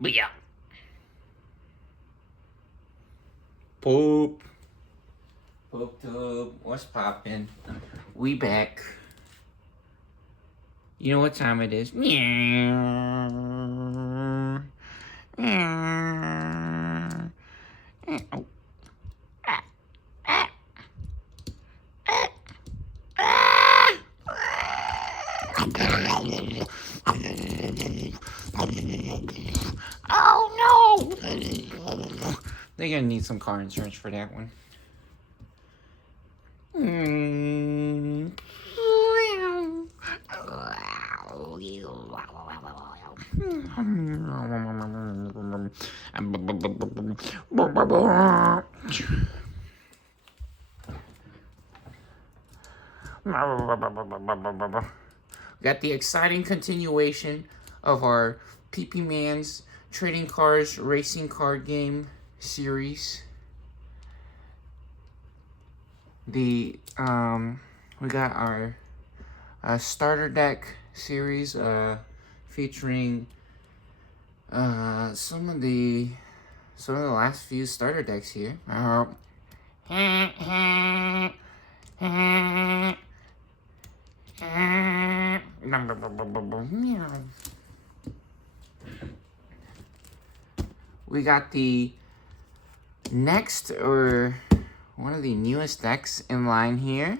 But yeah. Poop. Poop tube. What's poppin'? We back. You know what time it is? Oh. Oh no! They're gonna need some car insurance for that one. Got the exciting continuation of our PP Man's Trading Cars Racing Card Game series. We got our starter deck series featuring some of the last few starter decks here. We got the next, or one of the newest decks in line here.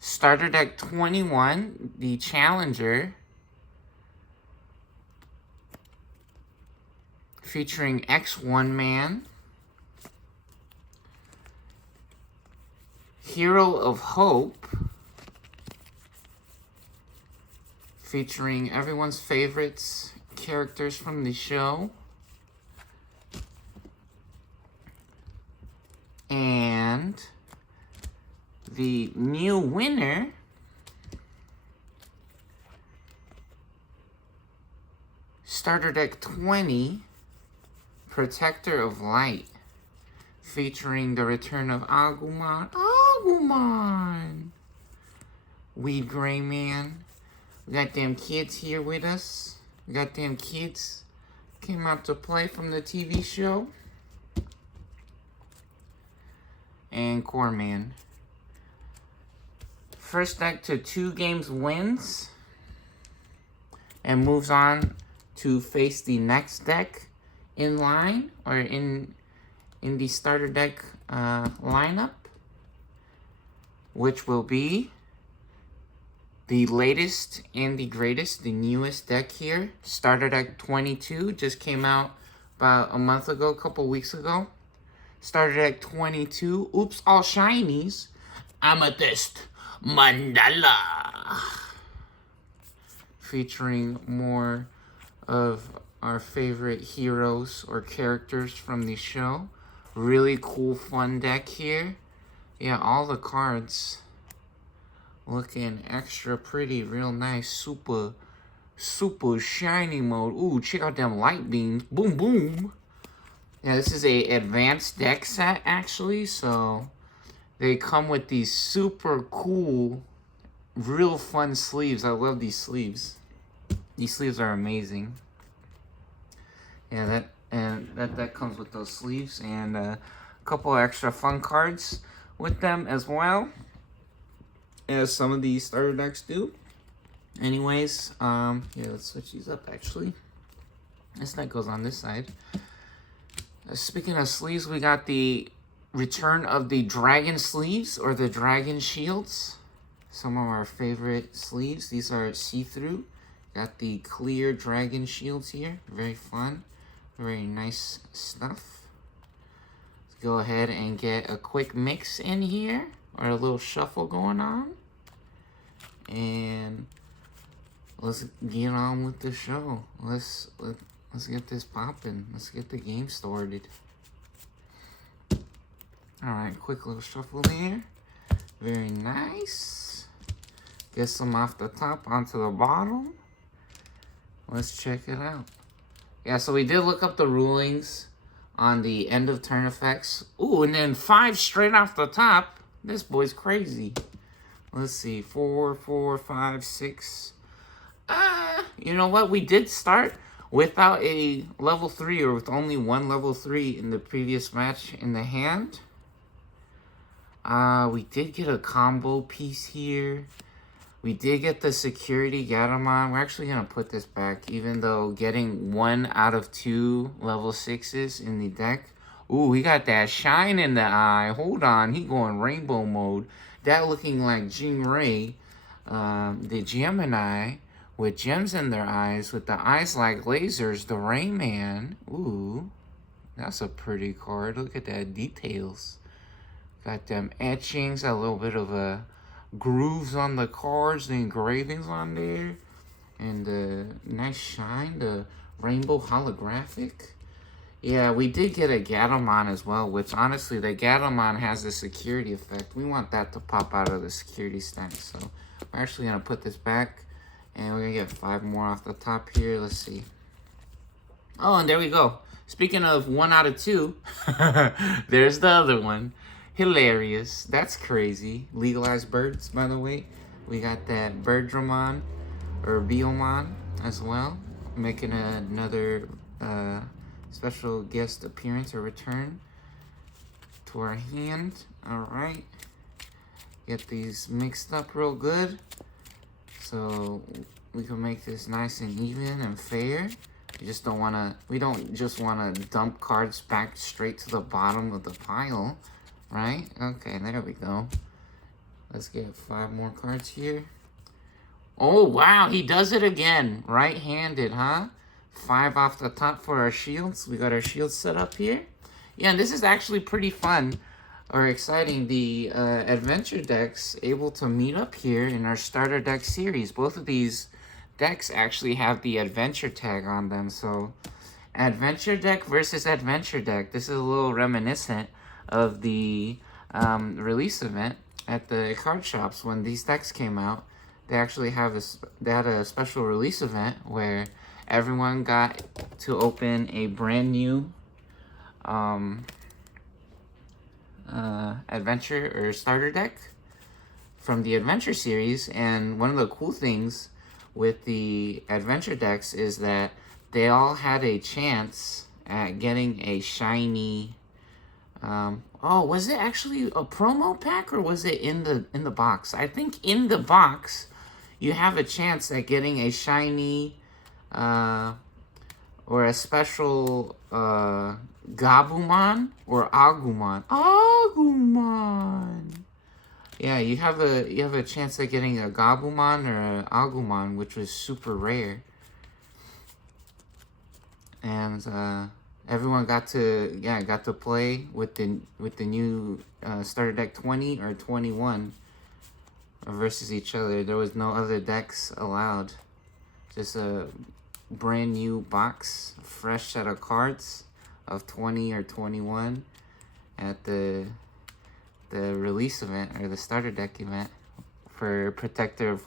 Starter Deck 21, the Challenger, featuring X1 Man, Hero of Hope, featuring everyone's favorites characters from the show, and the new winner, Starter Deck 20, Protector of Light, featuring the return of Agumon. Weed Gray Man. We got them kids here with us. We got them kids came out to play from the TV show. And Core Man. First deck to 2 games wins and moves on to face the next deck in line, or in the starter deck lineup, which will be the latest and the greatest, the newest deck here. Starter Deck 22 just came out about a month ago, a couple weeks ago. Starter Deck 22, oops, all shinies. Amethyst Mandala. Featuring more of our favorite heroes or characters from the show. Really cool, fun deck here. Yeah, all the cards looking extra pretty, real nice, super shiny mode. Ooh, check out them light beams. Boom, boom. Yeah, this is a advanced deck set, actually, so they come with these super cool, real fun sleeves. I love these sleeves. These sleeves are amazing. Yeah, that comes with those sleeves, and a couple extra fun cards with them as well, as some of these starter decks do. Anyways, yeah, let's switch these up, actually. This deck goes on this side. Speaking of sleeves, we got the return of the dragon sleeves, or the dragon shields. Some of our favorite sleeves. These are see-through. Got the clear dragon shields here. Very fun. Very nice stuff. Let's go ahead and get a quick mix in here, or a little shuffle going on. And let's get on with the show. Let's get this popping. Let's get the game started. Alright, quick little shuffle there. Very nice. Get some off the top onto the bottom. Let's check it out. Yeah, so we did look up the rulings on the end of turn effects. Ooh, and then 5 straight off the top. This boy's crazy. Let's see, 4, 4, 5, 6. You know what? We did start without a level 3 or with only one level 3 in the previous match in the hand. We did get a combo piece here. We did get the security Gatomon. We're actually going to put this back, even though getting 1 out of 2 level 6s in the deck. Ooh, he got that shine in the eye. Hold on, he going rainbow mode. That looking like Jingray, the Gemini, with gems in their eyes, with the eyes like lasers, the Rayman. Ooh, that's a pretty card. Look at that details. Got them etchings, a little bit of grooves on the cards, the engravings on there. And the nice shine, the rainbow holographic. Yeah, we did get a Gatomon as well, which honestly, the Gatomon has a security effect. We want that to pop out of the security stack. So we're actually going to put this back. And we're going to get 5 more off the top here. Let's see. Oh, and there we go. Speaking of 1 out of 2, there's the other one. Hilarious. That's crazy. Legalized birds, by the way. We got that Birdramon, or Beomon as well. Making another special guest appearance or return to our hand. Alright. Get these mixed up real good, so we can make this nice and even and fair. We don't just wanna dump cards back straight to the bottom of the pile, right? Okay, there we go. Let's get 5 more cards here. Oh wow, he does it again. Right-handed, huh? 5 off the top for our shields. We got our shields set up here. Yeah, and this is actually pretty fun or exciting. The adventure decks able to meet up here in our starter deck series. Both of these decks actually have the adventure tag on them. So adventure deck versus adventure deck. This is a little reminiscent of the release event at the card shops when these decks came out. They actually had a special release event where everyone got to open a brand new adventure or starter deck from the adventure series. And one of the cool things with the adventure decks is that they all had a chance at getting a shiny oh, was it actually a promo pack or was it in the box? I think in the box you have a chance at getting a shiny or a special Gabumon or Agumon. Agumon. Yeah, you have a chance at getting a Gabumon or an Agumon, which was super rare. And everyone got to play with the new starter deck 20 or 21 versus each other. There was no other decks allowed. Just a brand new box, fresh set of cards of 20 or 21 at the release event or the starter deck event for Protector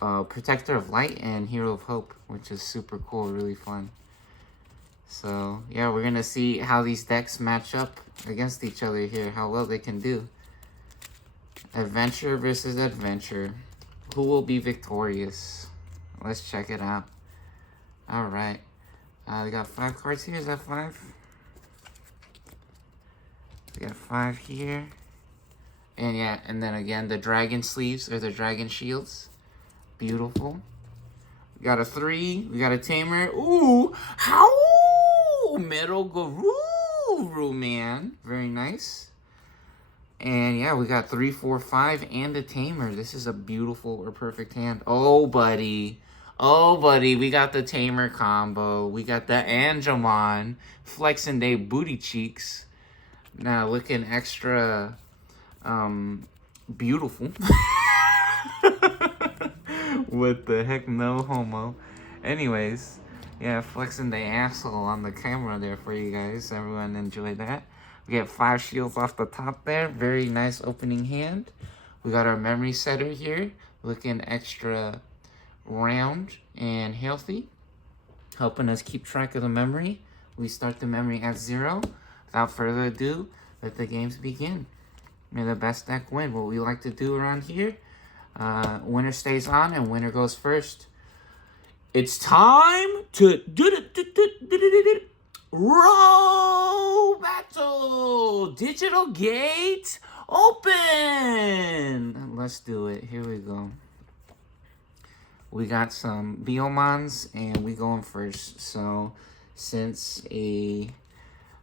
of Light and Hero of Hope, which is super cool, really fun. So yeah, we're gonna see how these decks match up against each other here, how well they can do. Adventure versus adventure. Who will be victorious? Let's check it out. Alright. We got 5 cards here. Is that 5? We got 5 here. And yeah, and then again, the dragon sleeves or the dragon shields. Beautiful. We got a 3. We got a tamer. Ooh! How? Metal Guru, man. Very nice. And yeah, we got 3, 4, 5 and a tamer. This is a beautiful or perfect hand. Oh, buddy. Oh, buddy. We got the tamer combo. We got the Angemon flexing they booty cheeks. Now looking extra beautiful. What the heck, no homo. Anyways, yeah, flexing the asshole on the camera there for you guys. Everyone enjoyed that. We get 5 shields off the top there. Very nice opening hand. We got our memory setter here, looking extra round and healthy, helping us keep track of the memory. We start the memory at 0. Without further ado, let the games begin. May the best deck win. What we like to do around here, winner stays on and winner goes first. It's time to roll battle. Digital gate open. Let's do it. Here we go. We got some Biomons, and we going first. So, since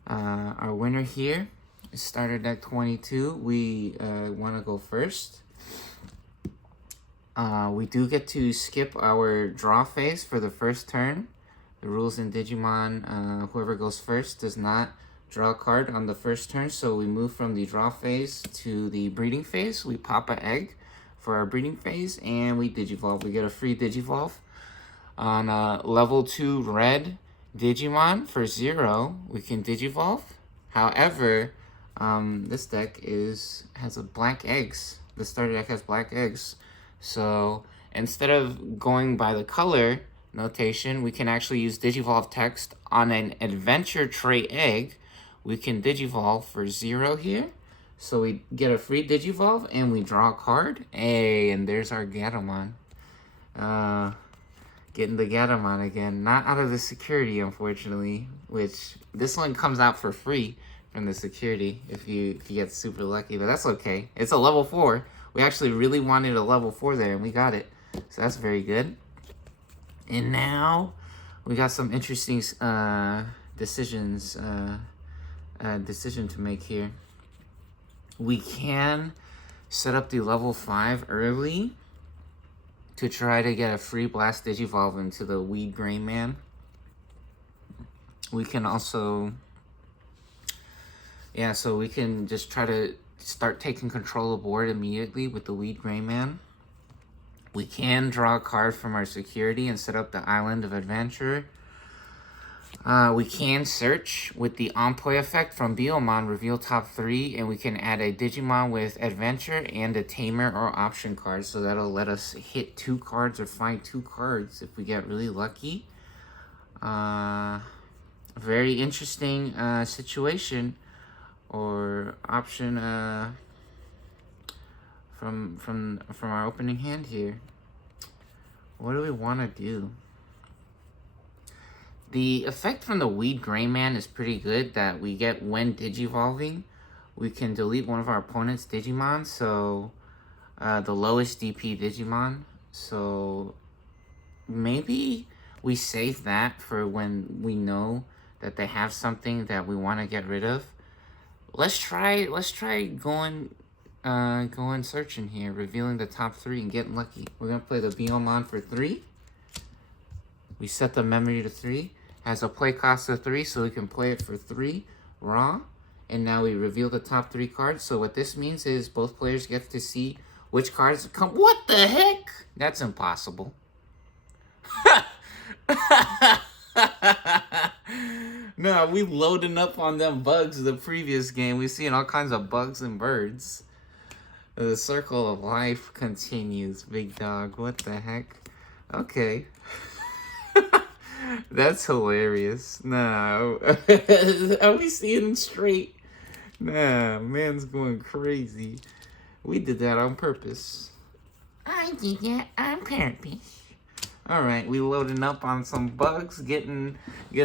our winner here starter deck 22, we want to go first. We do get to skip our draw phase for the first turn. The rules in Digimon, whoever goes first does not draw a card on the first turn. So we move from the draw phase to the breeding phase. We pop an egg for our breeding phase, and we Digivolve. We get a free Digivolve. On level 2 red Digimon for 0, we can Digivolve. However, this deck has a black eggs. The starter deck has black eggs. So instead of going by the color notation, we can actually use Digivolve text on an adventure trait egg. We can Digivolve for 0 here. So we get a free Digivolve and we draw a card. Hey, and there's our Gatomon. Getting the Gatomon again. Not out of the security, unfortunately. Which, this one comes out for free from the security if you get super lucky. But that's okay. It's a level 4. We actually really wanted a level 4 there, and we got it. So that's very good. And now, we got some interesting decision to make here. We can set up the level 5 early to try to get a free Blast Digivolve into the Weed Gray Man. We can also... Yeah, so we can just try to start taking control of the board immediately with the Weed Gray Man. We can draw a card from our security and set up the Island of Adventure. We can search with the Emploi effect from Biomon, reveal top 3, and we can add a Digimon with Adventure and a Tamer or Option card. So that'll let us hit 2 cards or find 2 cards if we get really lucky. Very interesting situation or option from our opening hand here. What do we want to do? The effect from the Weed Gray Man is pretty good, that we get when Digivolving, we can delete one of our opponent's Digimon, so the lowest DP Digimon. So maybe we save that for when we know that they have something that we want to get rid of. Let's try going searching here, revealing the top 3 and getting lucky. We're gonna play the Biomon for 3. We set the memory to 3. Has a play cost of 3, so we can play it for 3 raw. And now we reveal the top 3 cards. So what this means is both players get to see which cards come. What the heck? That's impossible. No, we loading up on them bugs the previous game. We seen all kinds of bugs and birds. The circle of life continues, big dog. What the heck? Okay. That's hilarious. Nah. Are we seeing straight? Nah, man's going crazy. We did that on purpose. I did that on purpose. Alright, we loading up on some bugs, getting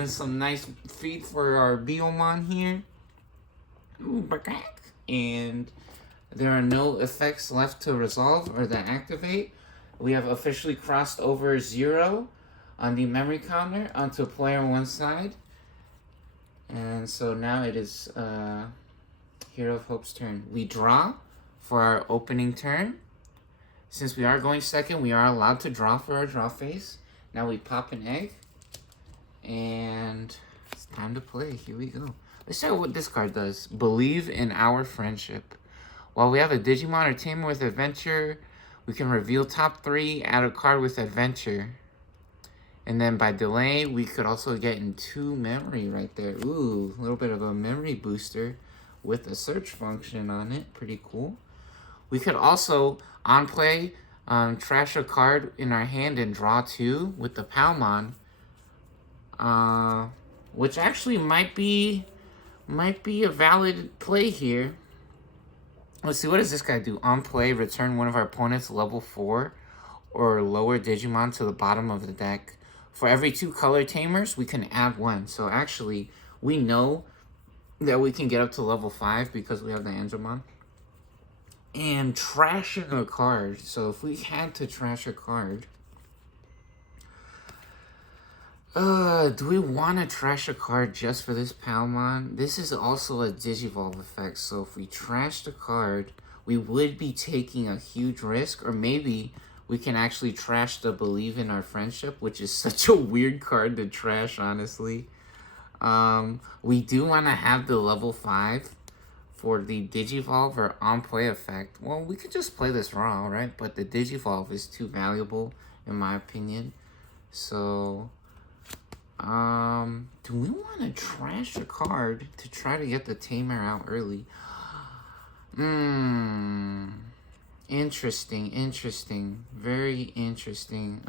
some nice feed for our Biomon here. And there are no effects left to resolve or to activate. We have officially crossed over 0 on the memory counter onto player 1 side. And so now it is Hero of Hope's turn. We draw for our opening turn. Since we are going second, we are allowed to draw for our draw phase. Now we pop an egg. And it's time to play. Here we go. Let's show what this card does. Believe in our friendship. While we have a Digimon or Tamer with Adventure, we can reveal top 3, add a card with Adventure. And then by delay, we could also get in 2 memory right there. Ooh, a little bit of a memory booster with a search function on it. Pretty cool. We could also, on play, trash a card in our hand and draw 2 with the Palmon. Which actually might be a valid play here. Let's see, what does this guy do? On play, return one of our opponent's level 4 or lower Digimon to the bottom of the deck. for every 2 color tamers, we can add 1. So actually, we know that we can get up to level 5 because we have the Angemon. And trashing a card. So if we had to trash a card, do we want to trash a card just for this Palmon? This is also a Digivolve effect, so if we trash the card, we would be taking a huge risk, or maybe we can actually trash the Believe in Our Friendship, which is such a weird card to trash, honestly. We do want to have the level 5 for the Digivolve or on-play effect. Well, we could just play this raw, right? But the Digivolve is too valuable, in my opinion. So, do we want to trash a card to try to get the Tamer out early? Interesting. Very interesting.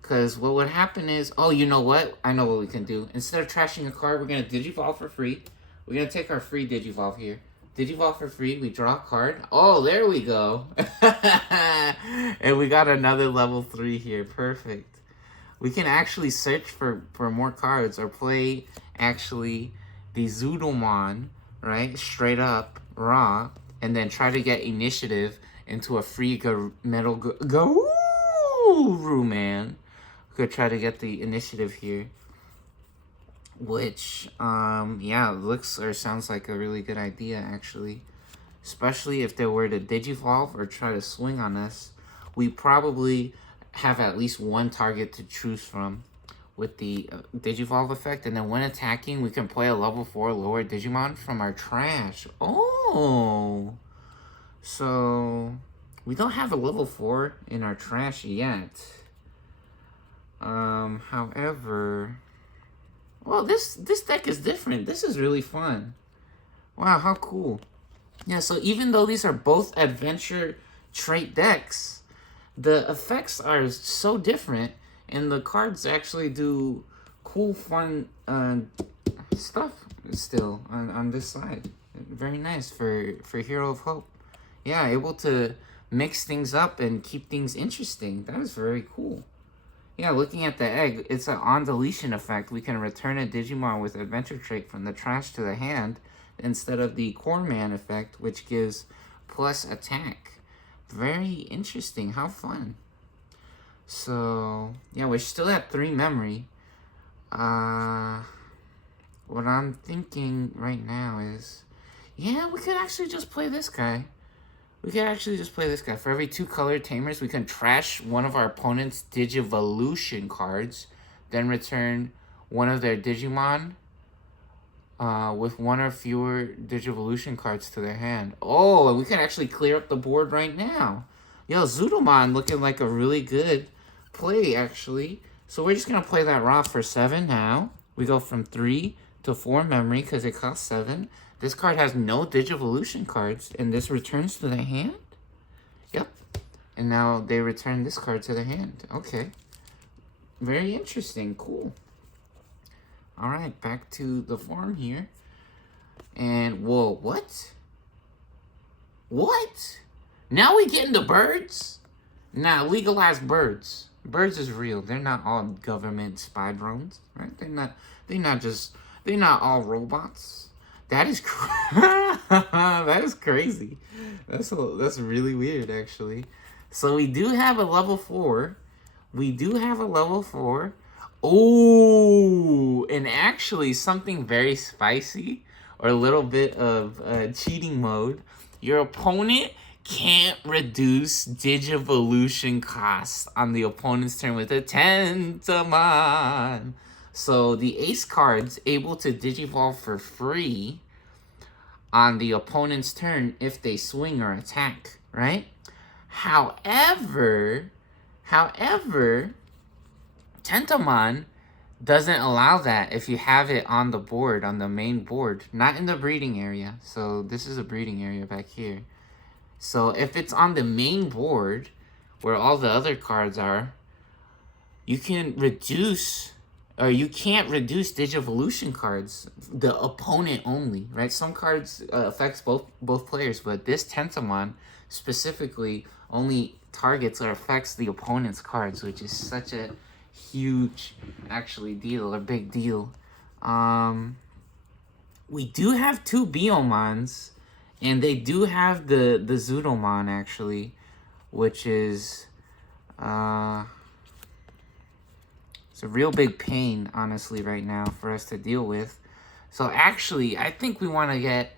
Because what would happen is... Oh, you know what? I know what we can do. Instead of trashing a card, we're going to Digivolve for free. We're going to take our free Digivolve here. Digivolve for free. We draw a card. Oh, there we go. And we got another level 3 here. Perfect. We can actually search for more cards or play, actually, the Zoodlemon, right? Straight up, raw. And then try to get initiative into a free Metal Guru, man. We could try to get the initiative here. Which, yeah, looks or sounds like a really good idea, actually. Especially if they were to Digivolve or try to swing on us. We probably have at least one target to choose from with the Digivolve effect. And then when attacking, we can play a level 4 lower Digimon from our trash. Oh! So, we don't have a level 4 in our trash yet. However... Well, this deck is different. This is really fun. Wow, how cool. Yeah, so even though these are both adventure trait decks, the effects are so different, and the cards actually do cool, fun stuff still on this side. Very nice for Hero of Hope. Yeah, able to mix things up and keep things interesting. That is very cool. Yeah, looking at the egg, it's an on-deletion effect. We can return a Digimon with Adventure Trait from the trash to the hand instead of the Core Man effect, which gives plus attack. Very interesting. How fun. So, yeah, we're still at 3 memory. What I'm thinking right now is, yeah, we could actually just play this guy. For every 2 color tamers, we can trash one of our opponent's Digivolution cards, then return one of their Digimon with 1 or fewer Digivolution cards to their hand. Oh, and we can actually clear up the board right now. Yo, Zoodlemon looking like a really good play, actually. So we're just going to play that raw for 7 now. We go from 3 to 4 memory because it costs 7. This card has no Digivolution cards, and this returns to the hand? Yep. And now they return this card to the hand. Okay. Very interesting. Cool. Alright, back to the farm here. And, whoa, what? What? Now we get into birds? Nah, legalize birds. Birds is real. They're not all government spy drones, right? They're not all robots. That is that is crazy. That's really weird, actually. So we do have a level 4. Oh, and actually something very spicy, or a little bit of cheating mode. Your opponent can't reduce Digivolution costs on the opponent's turn with a Tentomon. So the ace card's able to Digivolve for free on the opponent's turn if they swing or attack, right? However, Tentomon doesn't allow that if you have it on the board, on the main board, not in the breeding area. So this is a breeding area back here. So if it's on the main board where all the other cards are, you can reduce, or you can't reduce Digivolution cards, the opponent only, right? Some cards affects both players, but this Tentomon specifically only targets or affects the opponent's cards, which is such a huge, actually, deal, a big deal. We do have 2 Biomons, and they do have the Zudomon, actually, which is, it's a real big pain, honestly, right now for us to deal with. So actually, I think we want to get,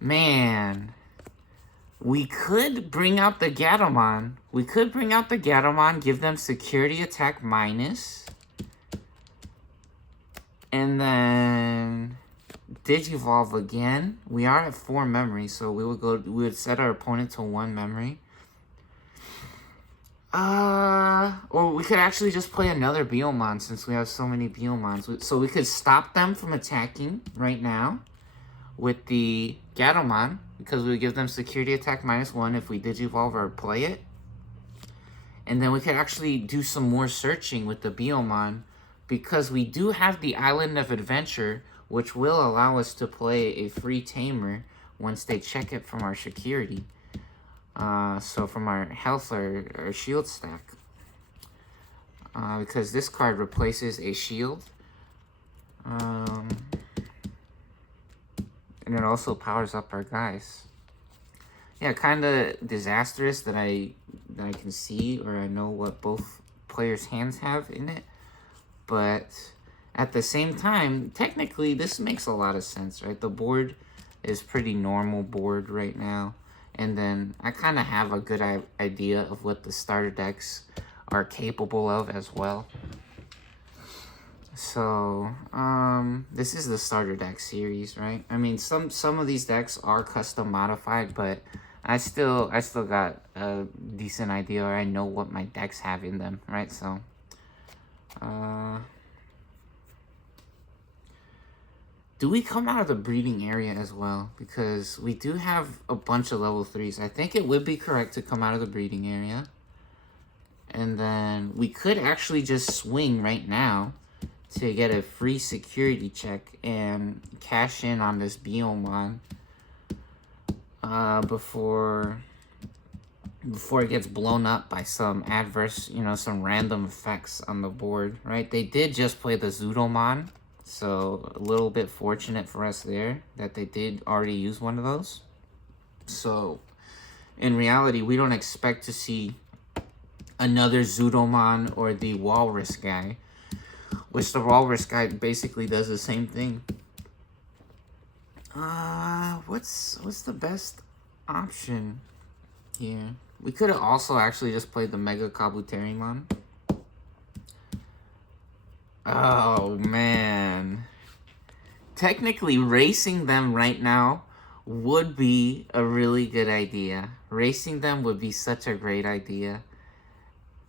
man, we could bring out the Gatomon. We could bring out the Gatomon, give them security attack minus. And then Digivolve again. We are at 4 memory, so we would set our opponent to 1 memory. Or we could actually just play another Biomon since we have so many Biomons. So we could stop them from attacking right now with the Gatomon, because we would give them security attack -1 if we Digivolve or play it. And then we could actually do some more searching with the Biomon, because we do have the Island of Adventure, which will allow us to play a free tamer once they check it from our security. So from our health or shield stack. Because this card replaces a shield. And it also powers up our guys. Yeah, kind of disastrous that I can see, or I know what both players' hands have in it. But at the same time, technically, this makes a lot of sense, right? The board is pretty normal board right now. And then I kind of have a good idea of what the starter decks are capable of as well. So, this is the starter deck series, right? I mean, some of these decks are custom modified, but I still got a decent idea, or I know what my decks have in them, right? So, do we come out of the breeding area as well? Because we do have a bunch of level 3s. I think it would be correct to come out of the breeding area. And then we could actually just swing right now to get a free security check and cash in on this Biomon before it gets blown up by some adverse, some random effects on the board, right? They did just play the Zudomon. So, a little bit fortunate for us there that they did already use one of those. So, in reality, we don't expect to see another Zudomon or the Walrus guy, which the Walrus guy basically does the same thing. What's the best option here? We could have also actually just played the Mega Kabuterimon. Oh, man. Technically, racing them right now would be a really good idea. Racing them would be such a great idea.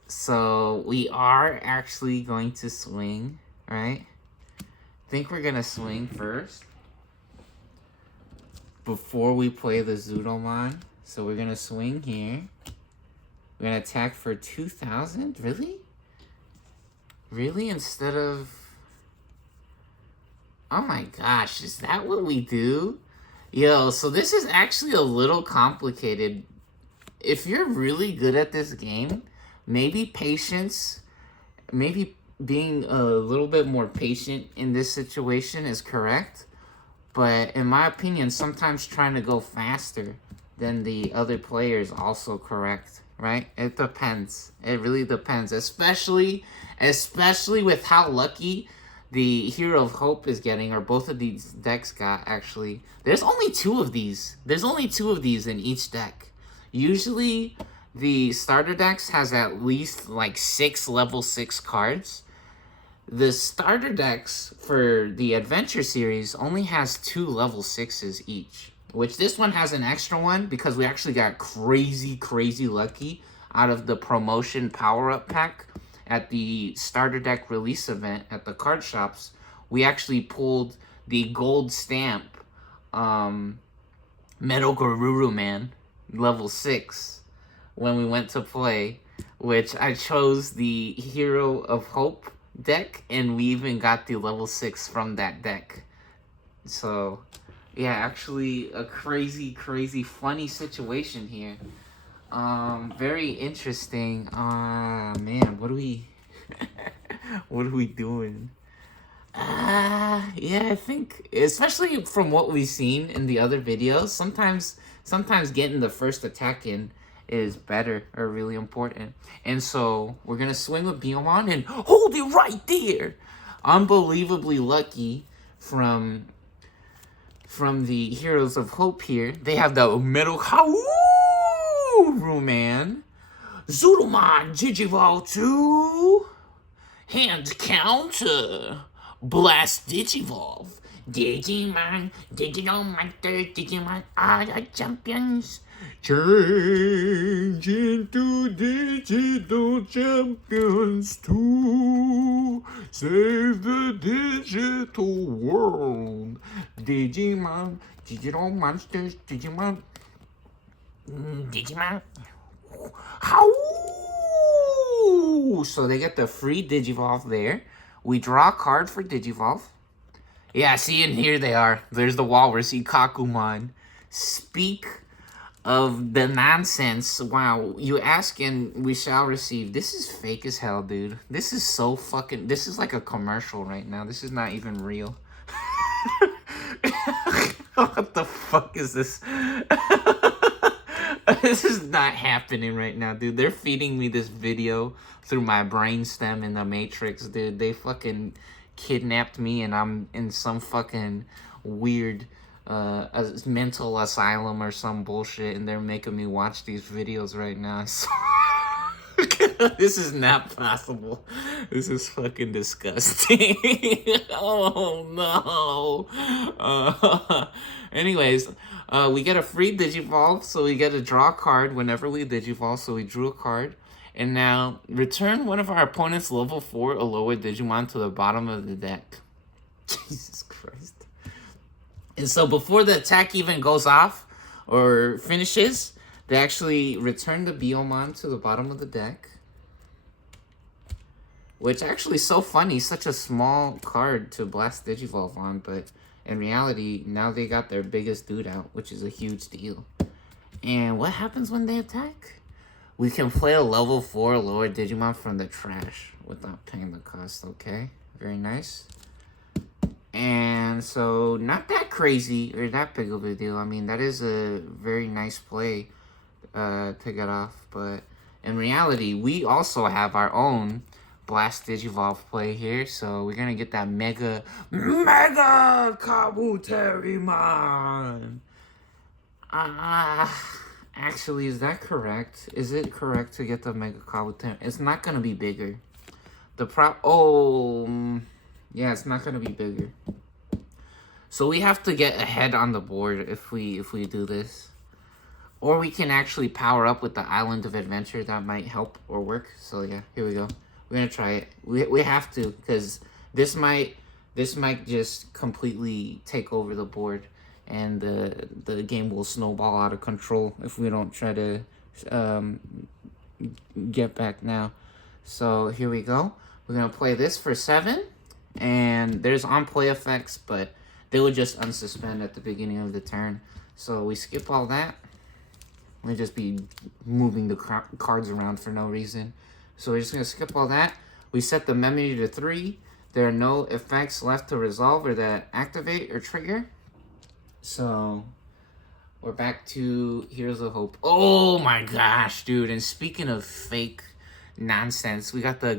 So, we are actually going to swing, right? I think we're going to swing first before we play the Zudomon. So, we're going to swing here. We're going to attack for 2,000? Really? Really? Instead of... Oh my gosh, is that what we do? Yo, so this is actually a little complicated. If you're really good at this game, maybe patience, maybe being a little bit more patient in this situation is correct. But in my opinion, sometimes trying to go faster than the other player is also correct, right? It depends. It really depends, especially with how lucky the Hero of Hope is getting, or both of these decks got, actually. There's only 2 of these. There's only 2 of these in each deck. Usually, the starter decks has at least, like, 6 level 6 cards. The starter decks for the Adventure series only has 2 level 6s each. Which this one has an extra one, because we actually got crazy lucky out of the promotion power-up pack. At the starter deck release event at the card shops, we actually pulled the gold stamp Metal Garuru Man level 6 when we went to play, which I chose the Hero of Hope deck, and we even got the level 6 from that deck. So, yeah, actually a crazy funny situation here. Very interesting. Man, what do we... What are we doing? Yeah, I think, especially from what we've seen in the other videos, sometimes getting the first attack in is better or really important. And so we're gonna swing with Biyomon and hold it right there. Unbelievably lucky from the Heroes of Hope here. They have the Metal Kaworu, man. Zoodlemon Digivolve 2. Hand counter. Blast Digivolve. Digimon, Digital Monsters, Digimon are the champions. Change into digital champions to save the digital world. Digimon, Digital Monsters, Digimon. Digimon. How? So they get the free Digivolve there. We draw a card for Digivolve. Yeah, see, and here they are. There's the Walrus, Ikakumon. Speak of the nonsense. Wow, you ask and we shall receive. This is fake as hell, dude. This is so fucking... This is like a commercial right now. This is not even real. What the fuck is this? This is not happening right now, dude. They're feeding me this video through my brainstem in the Matrix, dude. They fucking kidnapped me and I'm in some fucking weird mental asylum or some bullshit, and they're making me watch these videos right now. This is not possible. This is fucking disgusting. Oh no. Anyways, we get a free Digivolve, so we get to draw a card whenever we Digivolve, so we drew a card. And now, return one of our opponent's level 4 or lower Digimon to the bottom of the deck. Jesus Christ. And so before the attack even goes off or finishes, they actually return the Biyomon to the bottom of the deck. Which actually is so funny, such a small card to blast Digivolve on, but in reality, now they got their biggest dude out, which is a huge deal. And what happens when they attack? We can play a level 4 lower Digimon from the trash without paying the cost, okay? Very nice. And so, not that crazy or that big of a deal. I mean, that is a very nice play to get off. But in reality, we also have our own Blast Digivolve play here. So, we're going to get that Mega Kabuterimon! Actually, is that correct? Is it correct to get the Mega Kabuterimon? It's not going to be bigger. Yeah, it's not going to be bigger. So we have to get ahead on the board if we do this. Or we can actually power up with the Island of Adventure. That might help or work. So yeah, here we go. We're going to try it. We have to, because this might just completely take over the board. And the game will snowball out of control if we don't try to get back now. So here we go. We're going to play this for 7. And there's on-play effects, but they would just unsuspend at the beginning of the turn. So we skip all that. We'll just be moving the cards around for no reason. So we're just going to skip all that. We set the memory to 3. There are no effects left to resolve or that activate or trigger. So we're back to Heroes of Hope. Oh my gosh, dude. And speaking of fake nonsense, we got the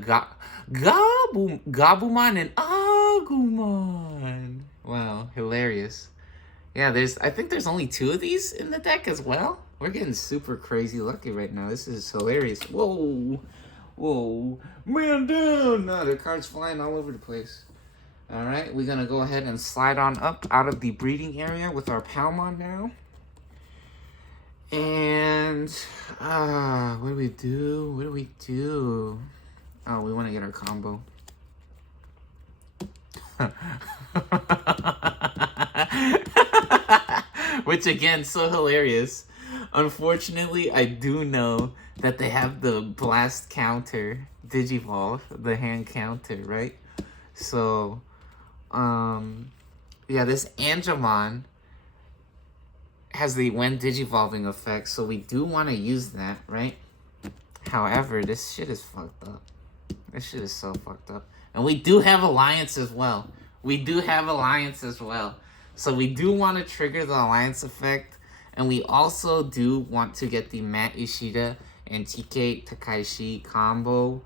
Gabumon and Agumon. Wow, hilarious. Yeah, I think there's only 2 of these in the deck as well. We're getting super crazy lucky right now. This is hilarious. Whoa. Man down. No, the cards flying all over the place. Alright, we're going to go ahead and slide on up out of the breeding area with our Palmon now. And, what do we do? Oh, we want to get our combo. Which, again, so hilarious. Unfortunately, I do know that they have the blast counter Digivolve, the hand counter, right? So, yeah, this Angemon has the when Digivolving effect, so we do want to use that, right? However, this shit is fucked up. This shit is so fucked up. And we do have Alliance as well. We do have Alliance as well. So we do want to trigger the Alliance effect. And we also do want to get the Matt Ishida and TK Takaishi combo.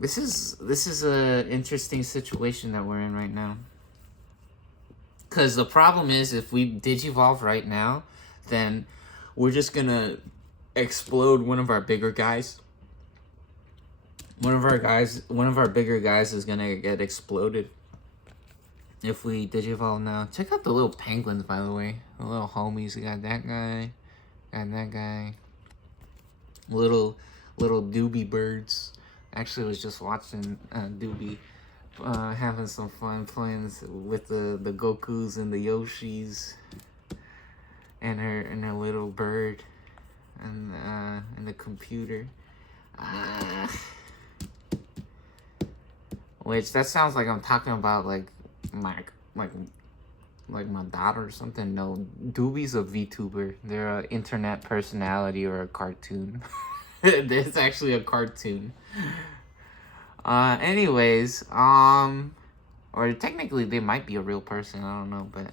This is a interesting situation that we're in right now. Because the problem is, if we Digivolve right now, then we're just gonna explode one of our bigger guys. One of our bigger guys is gonna get exploded if we Digivolve now. Check out the little penguins, by the way. The little homies. We got that guy. Got that guy. Little doobie birds. Actually, I was just watching Doobie having some fun playing with the Gokus and the Yoshis and her little bird and the computer. Which that sounds like I'm talking about like my daughter or something. No, Doobie's a VTuber. They're an internet personality or a cartoon. It's actually a cartoon. Anyways, or technically they might be a real person. I don't know, but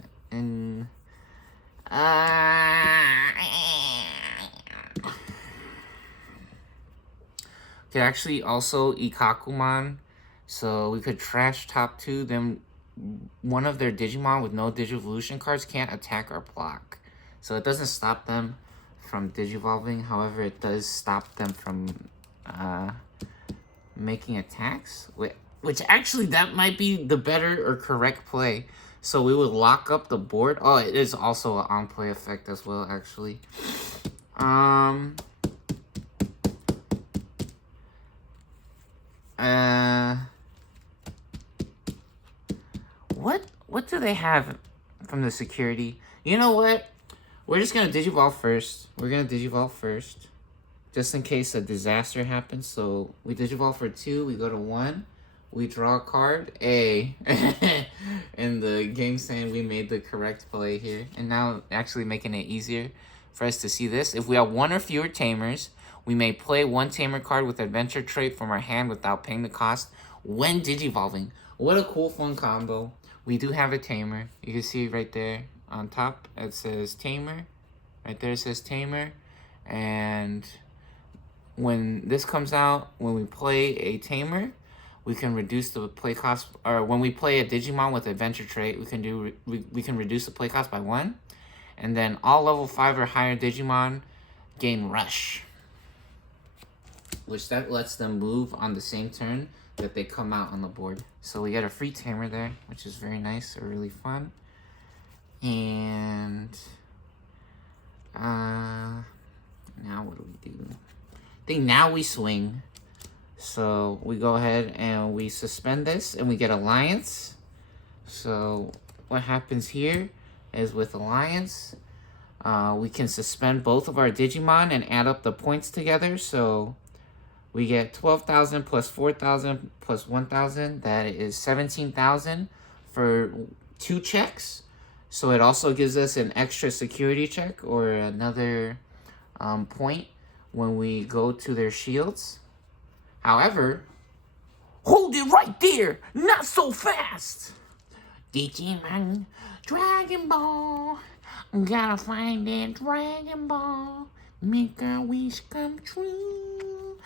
okay, actually also Ikakuman. So we could trash top 2. Then one of their Digimon with no Digivolution cards can't attack or block. So it doesn't stop them from Digivolving. However, it does stop them from making attacks. Which actually, that might be the better or correct play. So we would lock up the board. Oh, it is also an on-play effect as well, actually. What do they have from the security? You know what? We're just gonna Digivolve first. Just in case a disaster happens. So we Digivolve for 2, we go to 1, we draw a card, A. And the game saying we made the correct play here. And now actually making it easier for us to see this. If we have 1 or fewer Tamers, we may play 1 Tamer card with Adventure trait from our hand without paying the cost when Digivolving. What a cool, fun combo. We do have a Tamer. You can see right there on top, it says Tamer. Right there it says Tamer. And when this comes out, when we play a Tamer, we can reduce the play cost. Or when we play a Digimon with Adventure trait, we can reduce the play cost by 1. And then all level 5 or higher Digimon gain Rush, which that lets them move on the same turn that they come out on the board. So we get a free Tamer there, which is very nice or really fun. And now what do we do? I think now we swing. So we go ahead and we suspend this and we get Alliance. So what happens here is with Alliance, we can suspend both of our Digimon and add up the points together. So we get 12,000 plus 4,000 plus 1,000. That is 17,000 for 2 checks. So it also gives us an extra security check or another point when we go to their shields. However, hold it right there! Not so fast! Digimon, Dragon Ball. Gotta find that Dragon Ball. Make our wish come true.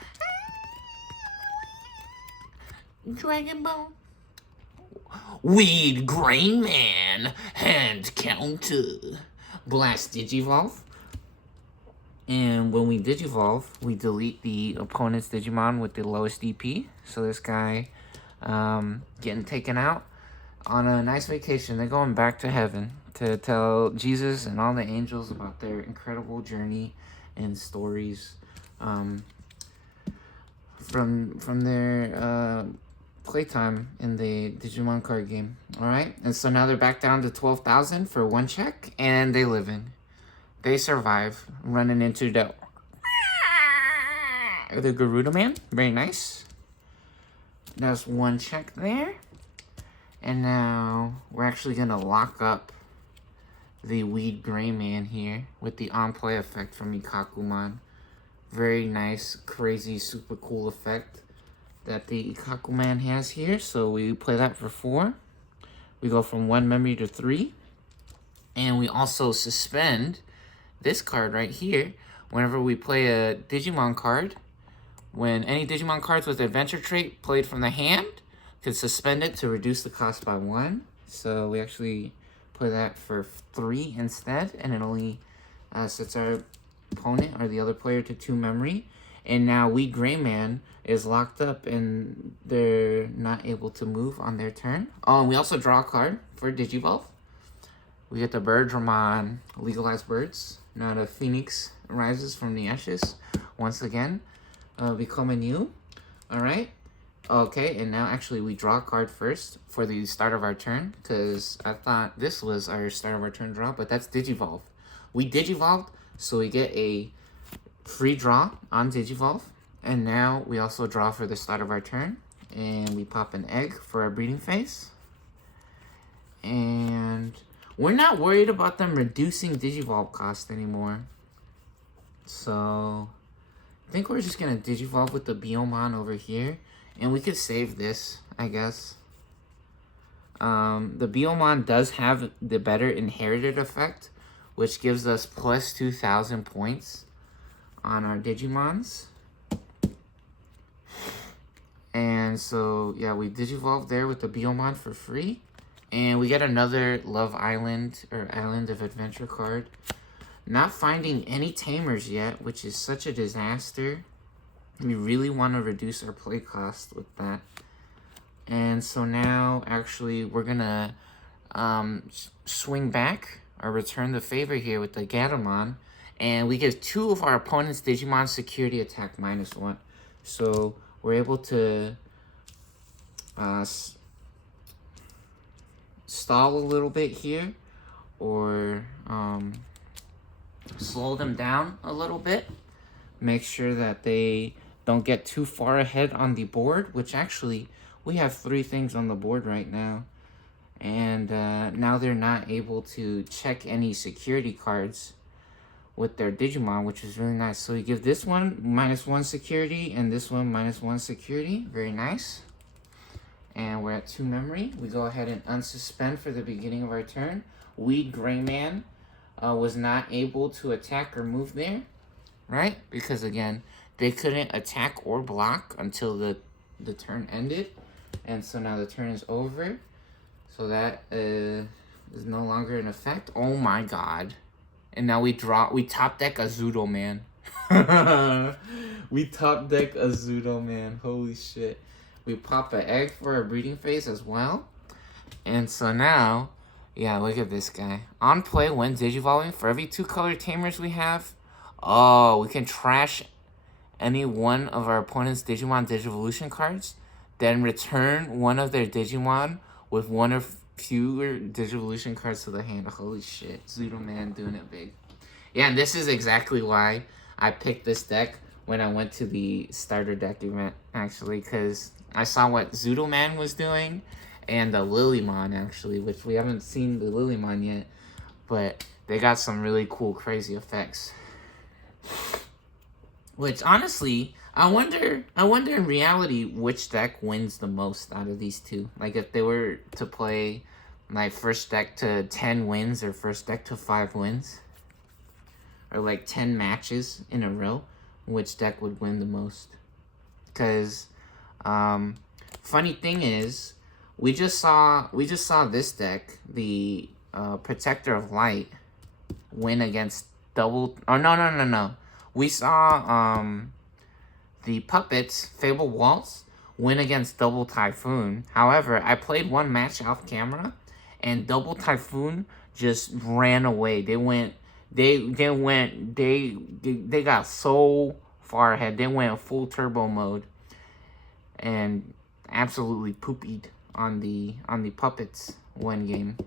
Dragon Ball. Weed Grain Man. Hand counter. Blast Digivolve. And when we Digivolve, we delete the opponent's Digimon with the lowest DP. So this guy getting taken out on a nice vacation. They're going back to heaven to tell Jesus and all the angels about their incredible journey and stories from their playtime in the Digimon card game. Alright? And so now they're back down to 12,000 for 1 check, and they live in. They survive running into the Garuda Man. Very nice. That's 1 check there. And now we're actually going to lock up the Weed Gray Man here with the on-play effect from Ikakuman. Very nice, crazy, super cool effect. that the Ikakuman has here. So we play that for 4. We go from 1 memory to 3. And we also suspend this card right here whenever we play a Digimon card. When any Digimon cards with adventure trait played from the hand, could suspend it to reduce the cost by 1. So we actually play that for 3 instead, and it only sets our opponent or the other player to 2 memory. And now we Greyman is locked up and they're not able to move on their turn. Oh, and we also draw a card for Digivolve. We get the Birdramon Legalized Birds. Now the Phoenix rises from the ashes once again, becoming new. Alright. Okay, and now actually we draw a card first for the start of our turn, because I thought this was our start of our turn draw, but that's Digivolve. We Digivolved, so we get a free draw on Digivolve, and now we also draw for the start of our turn, and we pop an egg for our breeding phase. And we're not worried about them reducing Digivolve cost anymore. So I think we're just gonna Digivolve with the Biyomon over here. And we could save this, I guess. The Biyomon does have the better inherited effect, which gives us plus 2,000 points on our Digimons. And so, yeah, we Digivolve there with the Biyomon for free. And we get another Love Island, or Island of Adventure card. Not finding any Tamers yet, which is such a disaster. We really want to reduce our play cost with that. And so now, actually, we're going to swing back or return the favor here with the Gatomon. And we give 2 of our opponent's Digimon security attack -1. So we're able to stall a little bit here, or slow them down a little bit. Make sure that they don't get too far ahead on the board, which actually we have 3 things on the board right now. And now they're not able to check any security cards with their Digimon, which is really nice. So you give this one -1 security and this one -1 security. Very nice. And we're at 2 memory. We go ahead and unsuspend for the beginning of our turn. Weed Greyman was not able to attack or move there, right? Because again, they couldn't attack or block until the turn ended. And so now the turn is over. So that is no longer in effect. Oh my god. And now we top deck a Zudoman. We top deck a Zudoman. Holy shit. We pop an egg for our breeding phase as well. And so now, yeah, look at this guy. On play, when Digivolving, for every 2 color Tamers we have, oh, we can trash any one of our opponent's Digimon Digivolution cards, then return one of their Digimon with 1 or fewer Digivolution cards to the hand. Holy shit, Zudoman doing it big. Yeah, and this is exactly why I picked this deck when I went to the starter deck event, actually, because I saw what Zudoman was doing, and the Lilymon, actually, which we haven't seen the Lilymon yet, but they got some really cool, crazy effects. Which, honestly, I wonder in reality which deck wins the most out of these 2. Like, if they were to play, like, first deck to 10 wins or first deck to 5 wins, or, like, 10 matches in a row, which deck would win the most? Because, funny thing is, we just saw this deck, the Protector of Light, win against double... Oh, no. We saw the Puppets, Fable Waltz, win against Double Typhoon. However, I played one match off camera, and Double Typhoon just ran away. They got so far ahead. They went full turbo mode and absolutely poopied on the Puppets one game.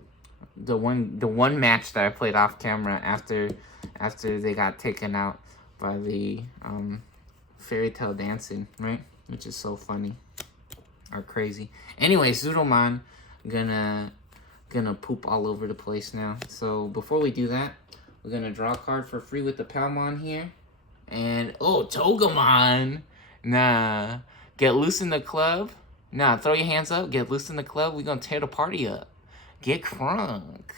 The one match that I played off camera after they got taken out by the Fairy Tale Dancing, right? Which is so funny. Or crazy. Anyway, Zudomon gonna poop all over the place now. So before we do that, we're gonna draw a card for free with the Palmon here. And oh, Togemon! Nah. Get loose in the club. Nah, throw your hands up. Get loose in the club. We gonna tear the party up. Get crunk.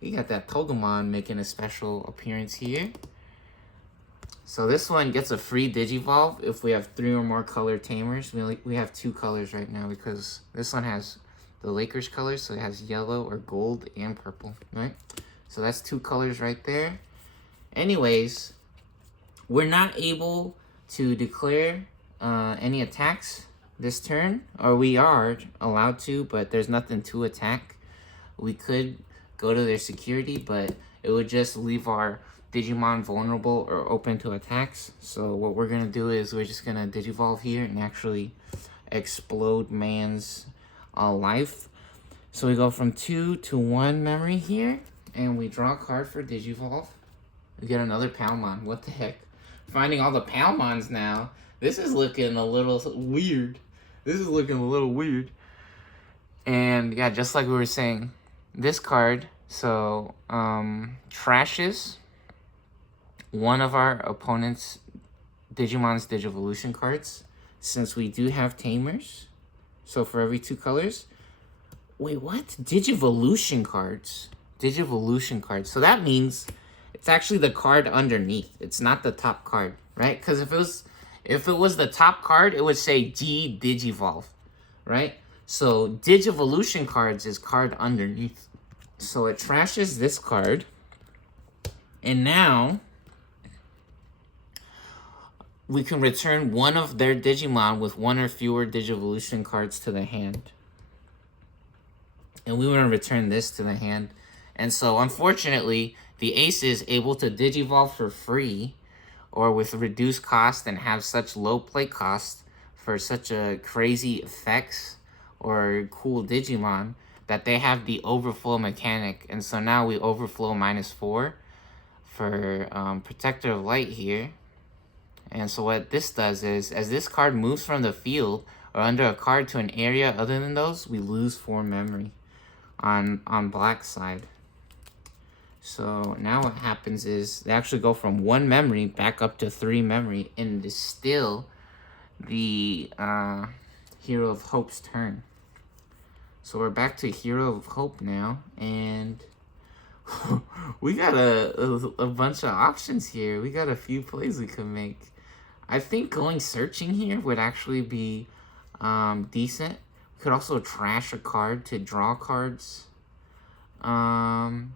We got that Togemon making a special appearance here. So this one gets a free Digivolve if we have 3 or more color tamers. We have 2 colors right now because this one has the Lakers colors, so it has yellow or gold and purple, right? So that's 2 colors right there. Anyways, we're not able to declare any attacks this turn, or we are allowed to, but there's nothing to attack. We could go to their security, but it would just leave our Digimon vulnerable or open to attacks. So what we're gonna do is we're just gonna Digivolve here and actually explode man's life. So we go from 2 to 1 memory here, and we draw a card for Digivolve. We get another Palmon. What the heck? Finding all the Palmons now. This is looking a little weird. And yeah, just like we were saying, this card, so trashes one of our opponent's Digimon's Digivolution cards, since we do have tamers. So for every 2 colors. Wait, what? Digivolution cards. So that means it's actually the card underneath. It's not the top card, right? Because if it was the top card, it would say Digivolve, right? So Digivolution cards is card underneath. So it trashes this card. And now we can return one of their Digimon with 1 or fewer Digivolution cards to the hand. And we want to return this to the hand. And so, unfortunately, the ace is able to Digivolve for free or with reduced cost and have such low play cost for such a crazy effects or cool Digimon that they have the overflow mechanic. And so now we overflow -4 for Protector of Light here. And so what this does is, as this card moves from the field or under a card to an area other than those, we lose 4 memory on black side. So now what happens is they actually go from 1 memory back up to 3 memory, and it is still the Hero of Hope's turn. So we're back to Hero of Hope now, and we got a bunch of options here. We got a few plays we could make. I think going searching here would actually be decent. We could also trash a card to draw cards. I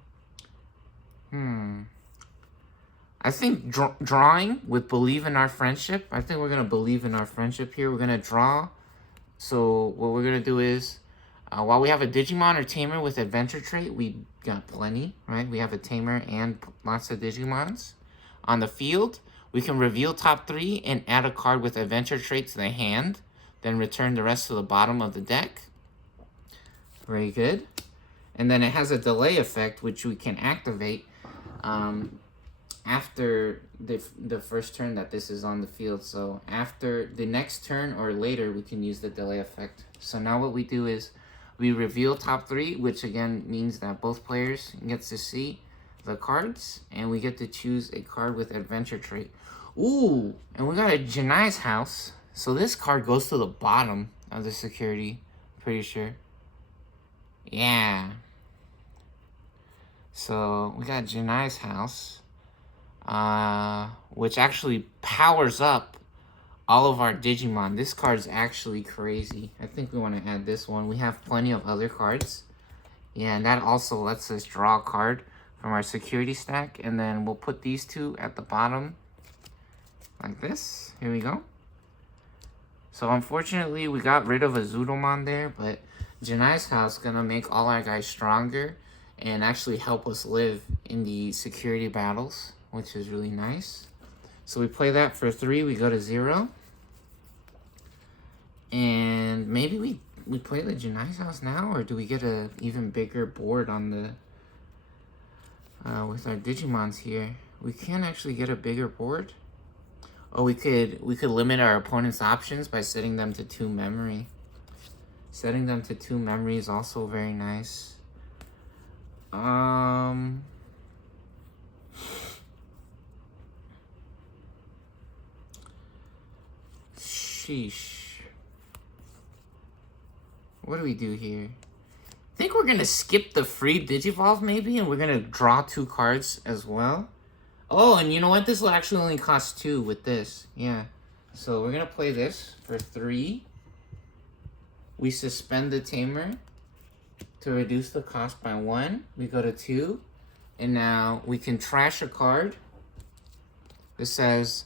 think drawing with Believe in Our Friendship. I think we're going to believe in our friendship here. We're going to draw. So what we're going to do is, while we have a Digimon or Tamer with Adventure Trait, we got plenty, right? We have a Tamer and lots of Digimons. On the field, we can reveal top 3 and add a card with Adventure Trait to the hand. Then return the rest to the bottom of the deck. Very good. And then it has a delay effect, which we can activate after the first turn that this is on the field. So after the next turn or later, we can use the delay effect. So now what we do is we reveal top 3, which again means that both players gets to see the cards, and we get to choose a card with Adventure Trait. Ooh, and we got a Janai's House. So this card goes to the bottom of the security, pretty sure. Yeah. So we got Janai's House, which actually powers up all of our Digimon. This card's actually crazy. I think we want to add this one. We have plenty of other cards. Yeah, and that also lets us draw a card from our security stack. And then we'll put these 2 at the bottom like this. Here we go. So unfortunately, we got rid of a Zudomon there, but Janai's House gonna make all our guys stronger and actually help us live in the security battles, which is really nice. So we play that for 3, we go to 0. And maybe we play the Janai's House now, or do we get a even bigger board on the with our Digimons here? We can actually get a bigger board. Oh, we could limit our opponent's options by setting them to 2 memory. Setting them to 2 memory is also very nice. Sheesh. what do we do here? I think we're gonna skip the free Digivolve maybe, and we're gonna draw 2 cards as well. Oh, and you know what? This will actually only cost 2 with this. Yeah. So we're gonna play this for 3. We suspend the Tamer to reduce the cost by 1. We go to 2. And now we can trash a card. This says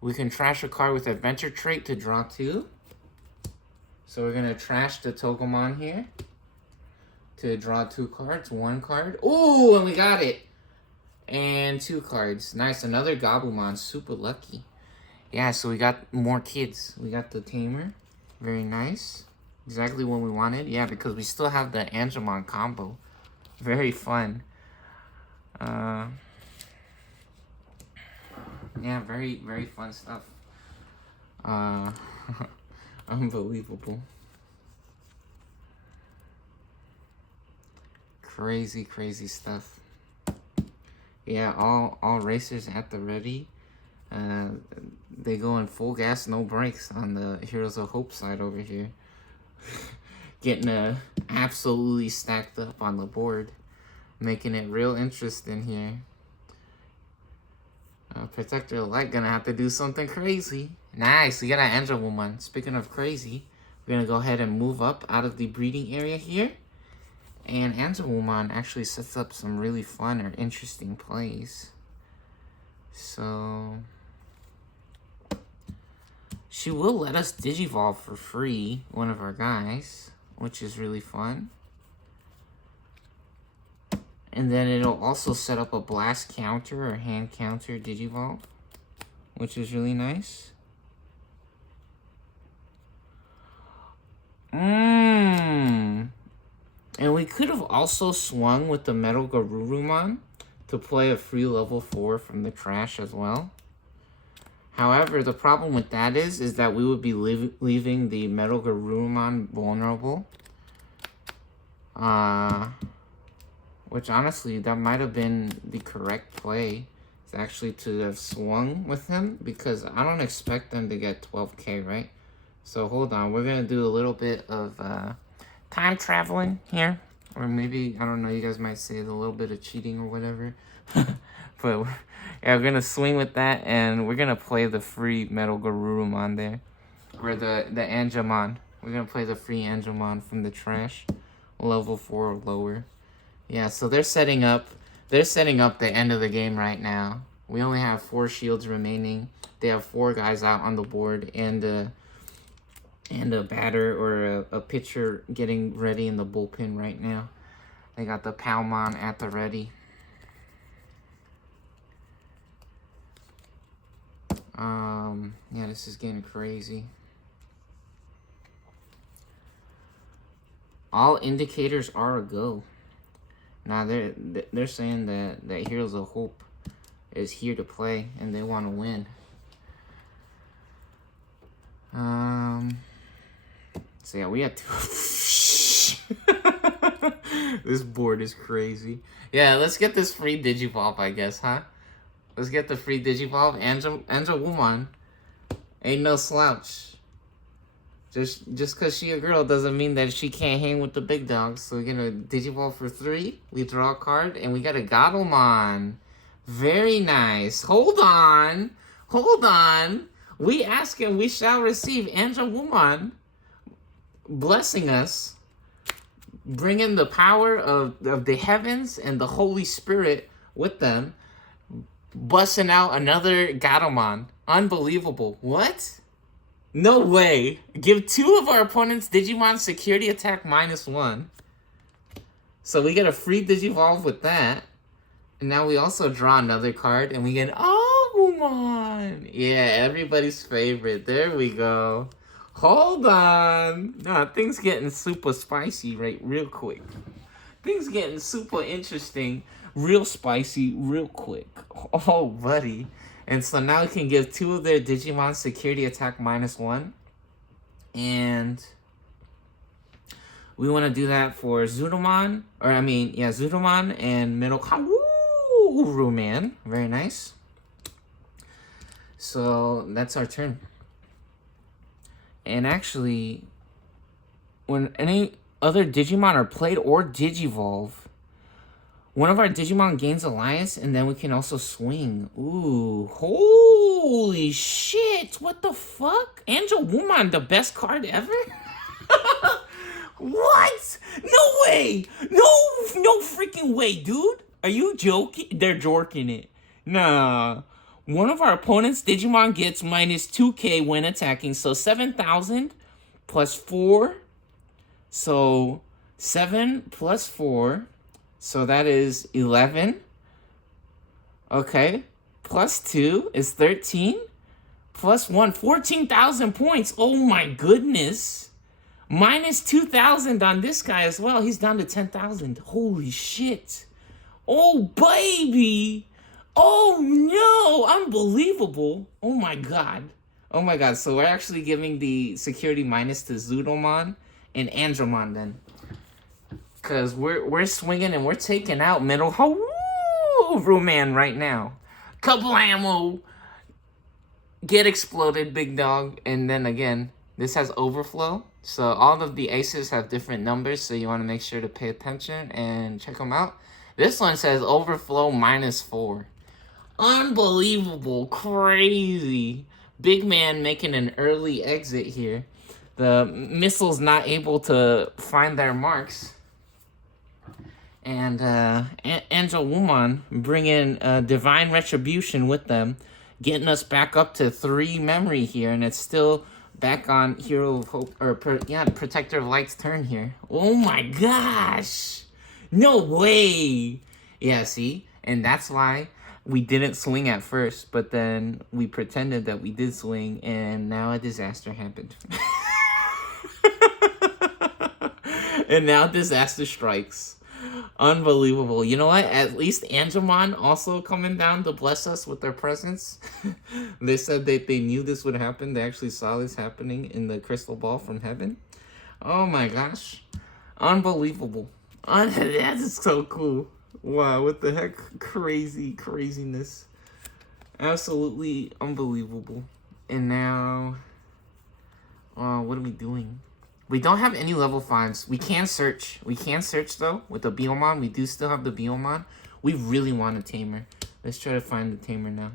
we can trash a card with Adventure Trait to draw 2. So we're gonna trash the Togemon here to draw 2 cards. 1 card. Oh, and we got it. And 2 cards. Nice. Another Gabumon. Super lucky. Yeah, so we got more kids. We got the Tamer. Very nice. Exactly what we wanted. Yeah, because we still have the Angemon combo. Very fun. Yeah, very, very fun stuff. Unbelievable. Crazy, crazy stuff. Yeah, all racers at the ready. They go in full gas, no brakes on the Heroes of Hope side over here. Getting absolutely stacked up on the board. Making it real interesting here. Protector of Light gonna have to do something crazy. Nice, we got an Angelwoman. Speaking of crazy, we're gonna go ahead and move up out of the breeding area here. And Angelwoman actually sets up some really fun or interesting plays. So she will let us Digivolve for free, one of our guys, which is really fun. And then it'll also set up a blast counter or hand counter Digivolve, which is really nice. And we could have also swung with the Metal Garurumon to play a free level 4 from the trash as well. However, the problem with that is that we would be leaving the Metal Garurumon vulnerable. Which honestly, that might have been the correct play. It's actually to have swung with him, because I don't expect them to get 12k, right? So hold on, we're gonna do a little bit of time traveling here. Or maybe, I don't know, you guys might say a little bit of cheating or whatever. But yeah, we're gonna swing with that, and we're gonna play the free Metal Garurumon there. Or the Angemon. We're gonna play the free Angemon from the trash. Level 4 or lower. Yeah, so they're setting up the end of the game right now. We only have 4 shields remaining. They have 4 guys out on the board, and a batter or a pitcher getting ready in the bullpen right now. They got the Palmon at the ready. Yeah, this is getting crazy. All indicators are a go. Now they're saying that Heroes of Hope is here to play and they want to win. So yeah, we have to. This board is crazy. Yeah, let's get this free Digivolve, I guess, huh? Let's get the free Digivolve. Angelwoman ain't no slouch. Just because she a girl doesn't mean that she can't hang with the big dogs. So we're gonna Digivolve for 3. We draw a card, and we got a Gatomon. Very nice. Hold on. We ask and we shall receive. Angelwoman blessing us, bringing the power of the heavens and the Holy Spirit with them, busting out another Gatomon. Unbelievable. What? No way. Give 2 of our opponents Digimon security attack -1. So we get a free Digivolve with that. And now we also draw another card and we get Agumon. Yeah, everybody's favorite. There we go. Hold on. Nah, things getting super spicy real quick. Things getting super interesting, real spicy, real quick. Oh, buddy. And so now we can give 2 of their Digimon security attack -1. And we want to do that for Zudomon. Zudomon and Metal Garurumon. Very nice. So that's our turn. And actually, when any other Digimon are played or Digivolve, one of our Digimon gains alliance, and then we can also swing. Ooh, holy shit! What the fuck? Angel Woman, the best card ever? What? No way! No freaking way, dude! Are you joking? They're jorking it. Nah. One of our opponent's Digimon gets minus 2k when attacking, so 7,000 plus 4. So 7 plus 4. So that is 11. Okay. Plus 2 is 13. Plus 1, 14,000 points. Oh my goodness. Minus 2,000 on this guy as well. He's down to 10,000. Holy shit. Oh, baby. Oh, no. Unbelievable. Oh, my God. Oh, my God. So we're actually giving the security minus to Zudomon and Andromon then. Because we're swinging and we're taking out Metal Man right now. Couple ammo. Get exploded, big dog. And then again, this has overflow. So all of the aces have different numbers. So you want to make sure to pay attention and check them out. This one says overflow minus 4. Unbelievable. Crazy. Big man making an early exit here. The missile's not able to find their marks. And Angel Woman bringing Divine Retribution with them, getting us back up to 3 memory here, and it's still back on Hero of Hope, or Protector of Light's turn here. Oh my gosh! No way! Yeah, see? And that's why we didn't swing at first, but then we pretended that we did swing, and now a disaster happened. And now disaster strikes. Unbelievable. You know what? At least Angemon also coming down to bless us with their presence. They said that they knew this would happen. They actually saw this happening in the crystal ball from heaven. Oh my gosh. Unbelievable. That is so cool. Wow, what the heck? Craziness. Absolutely unbelievable. And now, what are we doing? We don't have any level 5s. We can search. We can search, though, with the Beomon. We do still have the Beomon. We really want a Tamer. Let's try to find the Tamer now.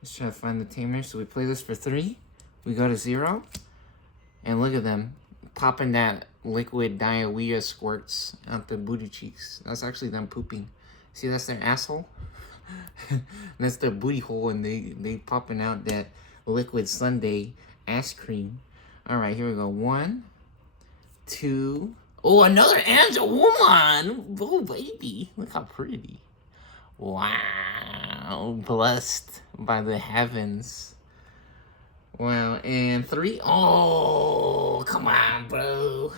Let's try to find the Tamer. So we play this for 3. We go to 0. And look at them. Popping that liquid diarrhea squirts out the booty cheeks. That's actually them pooping. See, that's their asshole? That's their booty hole, and they popping out that liquid sundae ass cream. All right, here we go. 1, 2. Oh, another Angel Woman. Oh, baby. Look how pretty. Wow. Blessed by the heavens. Wow. And 3. Oh, come on, bro.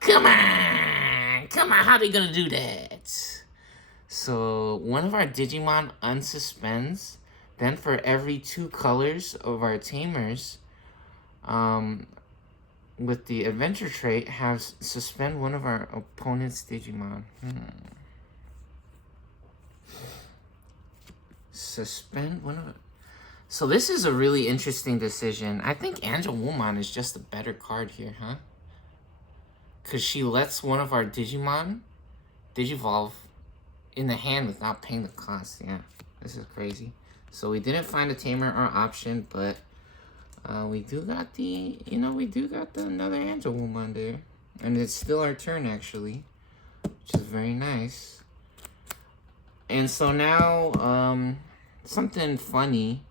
Come on. How they gonna do that? So, one of our Digimon unsuspends. Then for every 2 colors of our Tamers, with the adventure trait, have suspend one of our opponent's Digimon. Suspend one of it. So this is a really interesting decision. I think Angel Woman is just a better card here, huh? Because she lets one of our Digimon Digivolve in the hand without paying the cost. Yeah, this is crazy. So we didn't find a Tamer or option, but we do got the, another Angel Woman there. And it's still our turn, actually, which is very nice. And so now, something funny.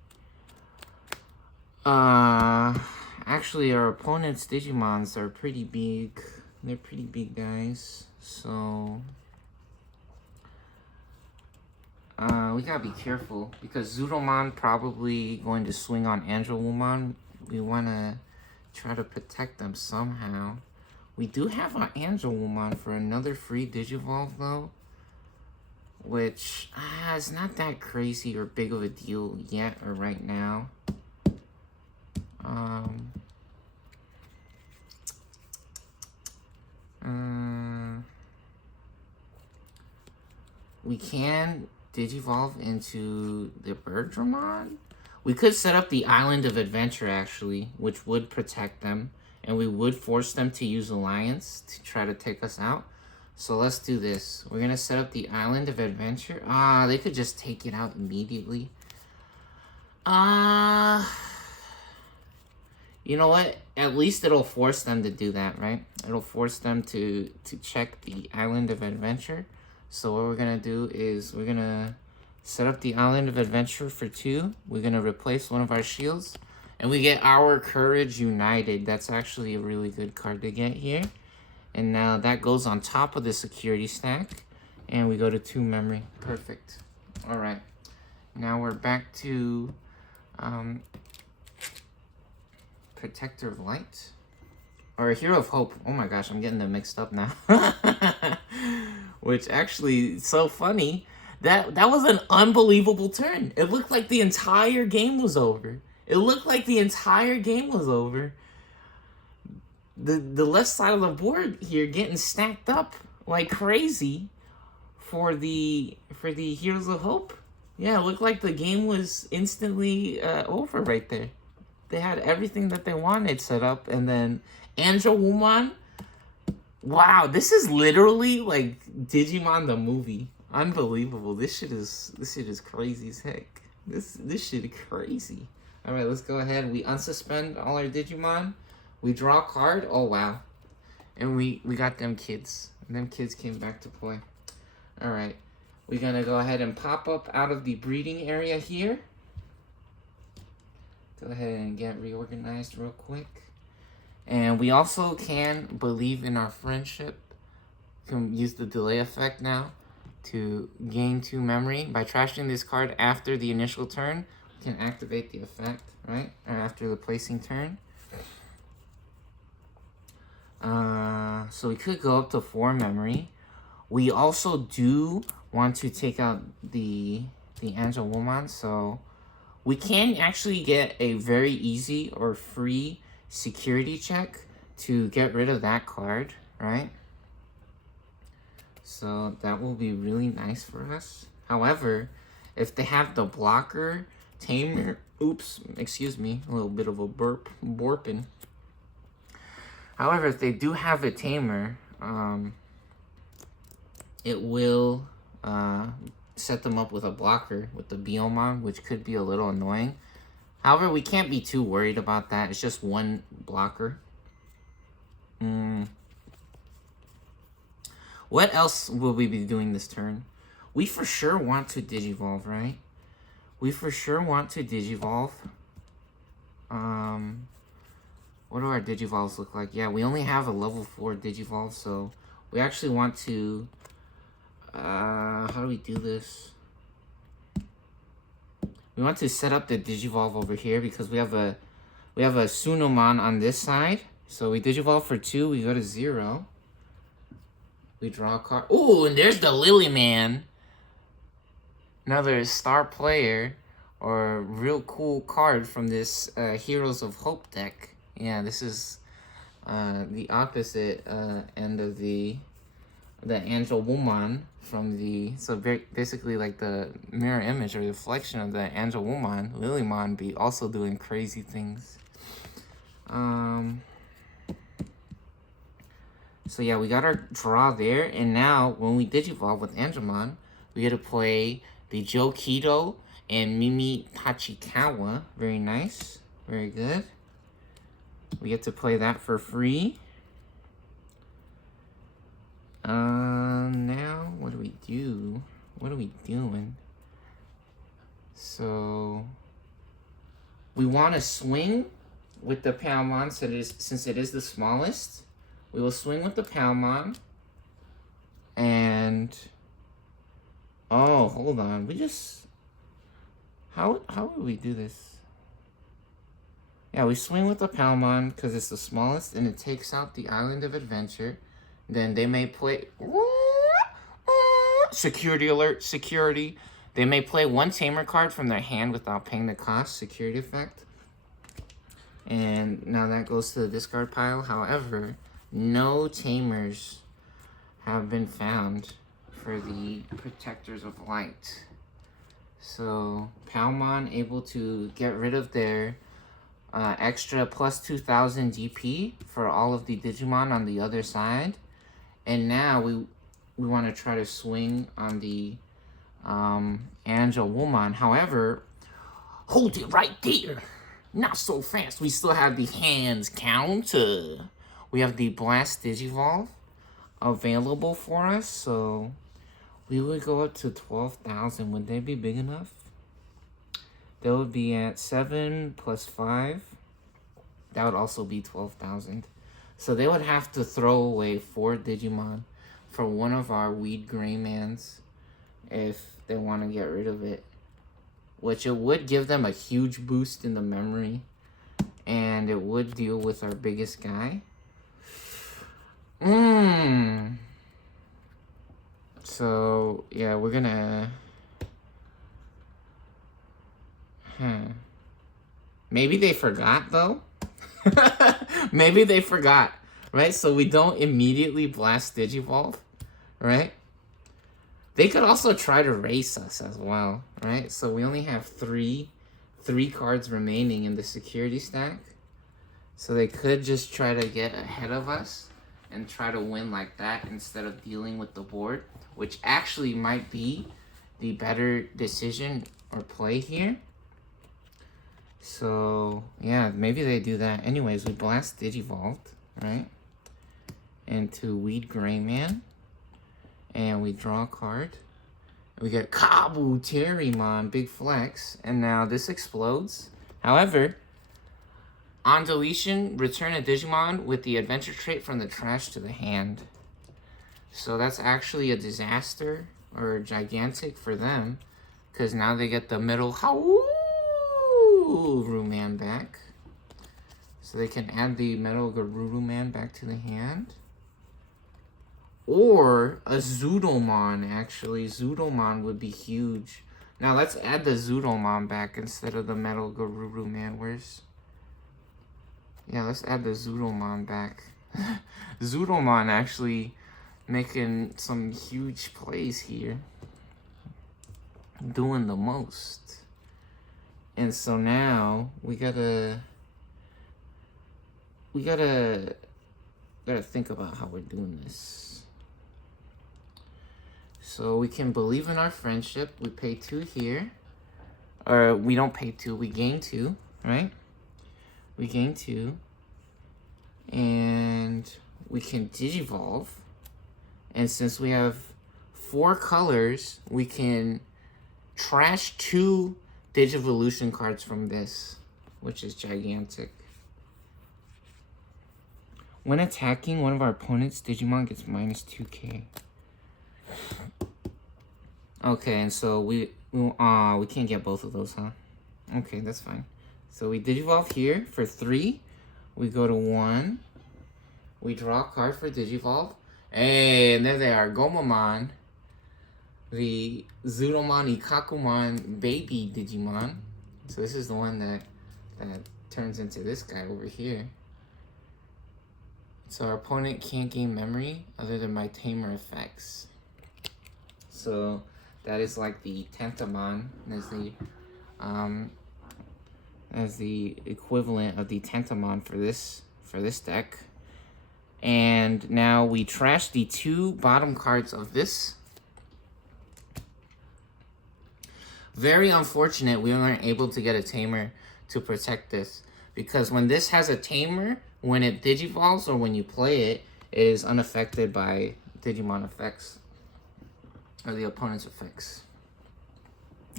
Actually, our opponent's Digimons are pretty big. They're pretty big guys. So, we gotta be careful, because Zudomon probably going to swing on Angel Woman. We want to try to protect them somehow. We do have our Angel Woman for another free Digivolve, though, which is not that crazy or big of a deal yet or right now. We can Digivolve into the Birdramon. We could set up the Island of Adventure, actually, which would protect them. and we would force them to use Alliance to try to take us out. So let's do this. We're gonna set up the Island of Adventure. They could just take it out immediately. You know what? At least it'll force them to do that, right? It'll force them to check the Island of Adventure. So what we're gonna do is we're gonna set up the Island of Adventure for 2. We're gonna replace one of our shields. And we get our Courage United. That's actually a really good card to get here. And now that goes on top of the security stack. And we go to 2 memory. Perfect. Alright. Now we're back to Protector of Light. Or Hero of Hope. Oh my gosh, I'm getting them mixed up now. Which actually, so funny. That was an unbelievable turn. It looked like the entire game was over. It looked like the entire game was over. The left side of the board here getting stacked up like crazy for the Heroes of Hope. Yeah, it looked like the game was instantly over right there. They had everything that they wanted set up, and then Angel Woman. Wow, this is literally like Digimon the movie. Unbelievable. This shit is crazy as heck. This shit is crazy. Alright, let's go ahead. We unsuspend all our Digimon. We draw a card. Oh, wow. And we got them kids. And them kids came back to play. Alright. We're going to go ahead and pop up out of the breeding area here. Go ahead and get reorganized real quick. And we also can believe in our friendship. Can use the delay effect now to gain 2 memory. By trashing this card after the initial turn, we can activate the effect, right? Or after the placing turn. So we could go up to 4 memory. We also do want to take out the Angel Woman, so we can actually get a very easy or free security check to get rid of that card, right? So that will be really nice for us. However, if they have the blocker, tamer, oops, excuse me, a little bit of a borping. However, if they do have a tamer, it will set them up with a blocker with the Biomon, which could be a little annoying. However, we can't be too worried about that. It's just 1 blocker. What else will we be doing this turn? We for sure want to Digivolve, right? We for sure want to Digivolve. What do our Digivolves look like? Yeah, we only have a level 4 Digivolve, so we actually want to... how do we do this? We want to set up the Digivolve over here because we have a Sunomon on this side. So we Digivolve for 2, we go to 0. We draw a card. Ooh, and there's the Lily Man. Another star player or real cool card from this Heroes of Hope deck. Yeah, this is the opposite end of the Angel Woman from the... So basically like the mirror image or reflection of the Angel Woman. Lilymon be also doing crazy things. So yeah, we got our draw there, and now when we Digivolve with Angemon, we get to play the Jokido and Mimi Tachikawa. Very nice. Very good. We get to play that for free. Now, what do we do? What are we doing? So, we want to swing with the Palmon, since it is the smallest. We will swing with the Palmon. And... Oh, hold on. We just... How would we do this? Yeah, we swing with the Palmon because it's the smallest and it takes out the Island of Adventure. Then they may play... Security alert, security. They may play 1 Tamer card from their hand without paying the cost, security effect. And now that goes to the discard pile. However, no Tamers have been found for the Protectors of Light. So, Palmon able to get rid of their extra plus 2000 GP for all of the Digimon on the other side. And now we want to try to swing on the Angel Woman. However, hold it right there. Not so fast. We still have the hands counter. We have the Blast Digivolve available for us. So we would go up to 12,000. Would they be big enough? That would be at 7 plus 5. That would also be 12,000. So they would have to throw away 4 Digimon for one of our Weed Greymans if they want to get rid of it. Which it would give them a huge boost in the memory. And it would deal with our biggest guy. So, yeah, we're gonna... Maybe they forgot, though? Maybe they forgot, right? So we don't immediately blast Digivolve, right? They could also try to race us as well, right? So we only have three cards remaining in the security stack. So they could just try to get ahead of us and try to win like that instead of dealing with the board, which actually might be the better decision or play here. So, yeah, maybe they do that. Anyways, we blast Digivolve, right? Into Weed Greyman. And we draw a card. We get Kabuterimon, big flex. And now this explodes. However, on deletion, return a Digimon with the adventure trait from the trash to the hand. So that's actually a disaster or gigantic for them. Because now they get the middle Garuru Man back. So they can add the Metal Garuru Man back to the hand. Or a Zudomon, actually. Zudomon would be huge. Now let's add the Zudomon back instead of the Metal Garuru Man. Where's... Yeah, let's add the Zudomon back. Zudomon actually making some huge plays here. Doing the most. And so now we gotta think about how we're doing this. So we can believe in our friendship. We pay 2 here. Or we don't pay 2, we gain 2, right? We gain 2. And we can Digivolve. And since we have 4 colors, we can trash 2 Digivolution cards from this, which is gigantic. When attacking one of our opponents, Digimon gets minus 2k. Okay, and so we can't get both of those, huh? Okay, that's fine. So we Digivolve here for 3. We go to 1. We draw a card for Digivolve. Hey, and there they are, Gomamon. The Zudomon Ikakumon baby Digimon. So this is the one that turns into this guy over here. So our opponent can't gain memory other than by tamer effects. So that is like the Tentamon as the equivalent of the Tentamon for this deck. And now we trash the 2 bottom cards of this. Very unfortunate we weren't able to get a tamer to protect this. Because when this has a tamer, when it Digivolves or when you play it, it is unaffected by Digimon effects. Or the opponent's effects.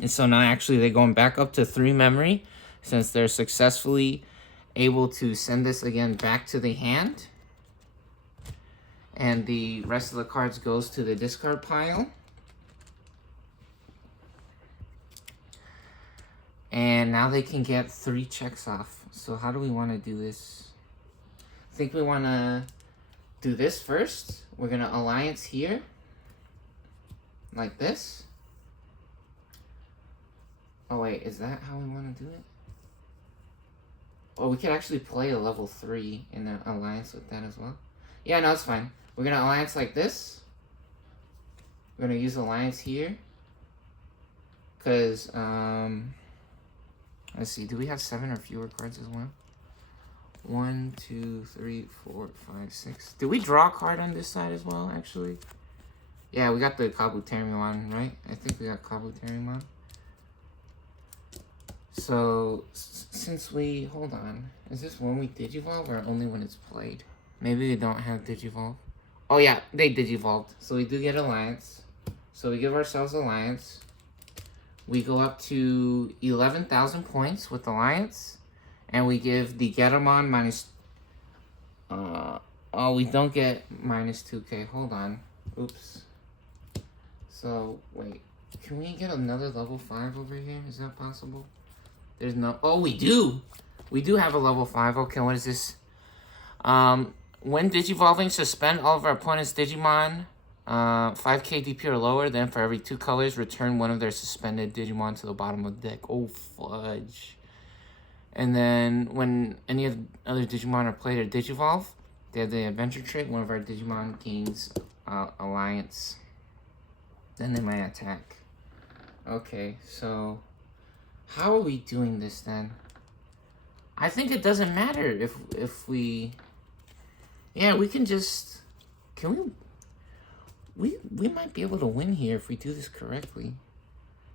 And so now actually they're going back up to 3 memory. Since they're successfully able to send this again back to the hand. And the rest of the cards goes to the discard pile. And now they can get 3 checks off. So how do we want to do this? I think we want to do this first. We're going to alliance here. Like this. Oh wait, is that how we want to do it? Or we could actually play a level 3 in the alliance with that as well. Yeah, no, it's fine. We're going to alliance like this. We're going to use alliance here. Because, let's see, do we have 7 or fewer cards as well? 1, 2, 3, 4, 5, 6. Did we draw a card on this side as well, actually? Yeah, we got the Kabuterimon, right? I think we got Kabuterimon. So, since we... Hold on. Is this when we Digivolve or only when it's played? Maybe we don't have Digivolve. Oh, yeah. They Digivolved. So, we do get Alliance. So, we give ourselves Alliance. We go up to 11,000 points with Alliance. And we give the Getamon minus... oh, we don't get minus 2k. Hold on. Oops. So, wait. Can we get another level 5 over here? Is that possible? There's no... Oh, we do! We do have a level 5. Okay, what is this? When Digivolving, suspend all of our opponent's Digimon 5k DP or lower. Then for every 2 colors, return one of their suspended Digimon to the bottom of the deck. Oh, fudge. And then when any of the other Digimon are played or Digivolve, they have the adventure trait. One of our Digimon gains Alliance. Then they might attack. Okay, so... How are we doing this then? I think it doesn't matter if we... Yeah, we can just... Can we... We might be able to win here if we do this correctly.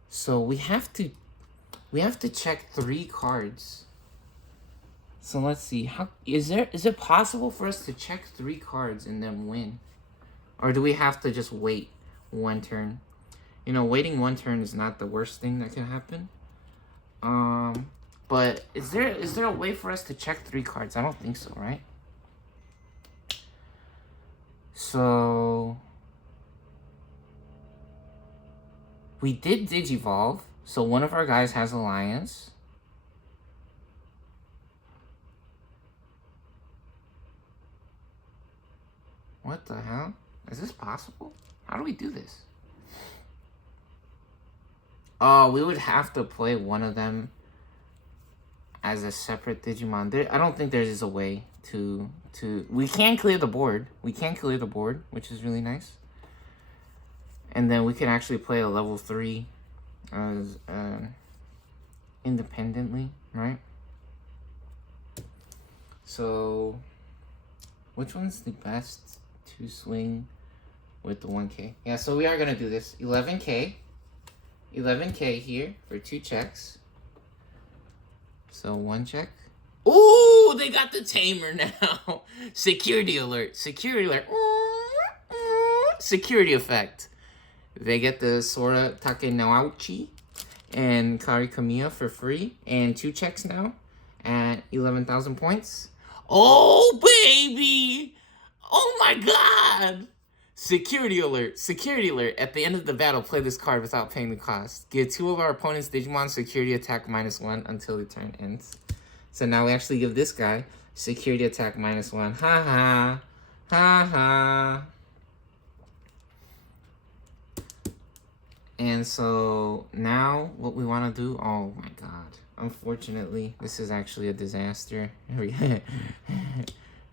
So we have to check 3 cards. So let's see. How is it possible for us to check 3 cards and then win? Or do we have to just wait 1 turn? You know, waiting 1 turn is not the worst thing that can happen. But is there a way for us to check 3 cards? I don't think so, right? So we did Digivolve, so one of our guys has Alliance. What the hell? Is this possible? How do we do this? Oh, we would have to play one of them as a separate Digimon. I don't think there is a way to... We can clear the board. We can clear the board, which is really nice. And then we can actually play a level 3 as independently, right? So, which one's the best to swing with the 1k? Yeah, so we are going to do this. 11k. 11k here for 2 checks. So 1 check. Ooh, they got the tamer now. Security alert. Security alert. Security effect. They get the Sora Takenouchi and Kari Kamiya for free. And 2 checks now at 11,000 points. Oh, baby. Oh, my God. Security alert. Security alert. At the end of the battle, play this card without paying the cost. Give 2 of our opponent's Digimon security attack -1 until the turn ends. So now we actually give this guy security attack -1. Ha ha. Ha ha. And so now what we want to do... Oh my god. Unfortunately, this is actually a disaster.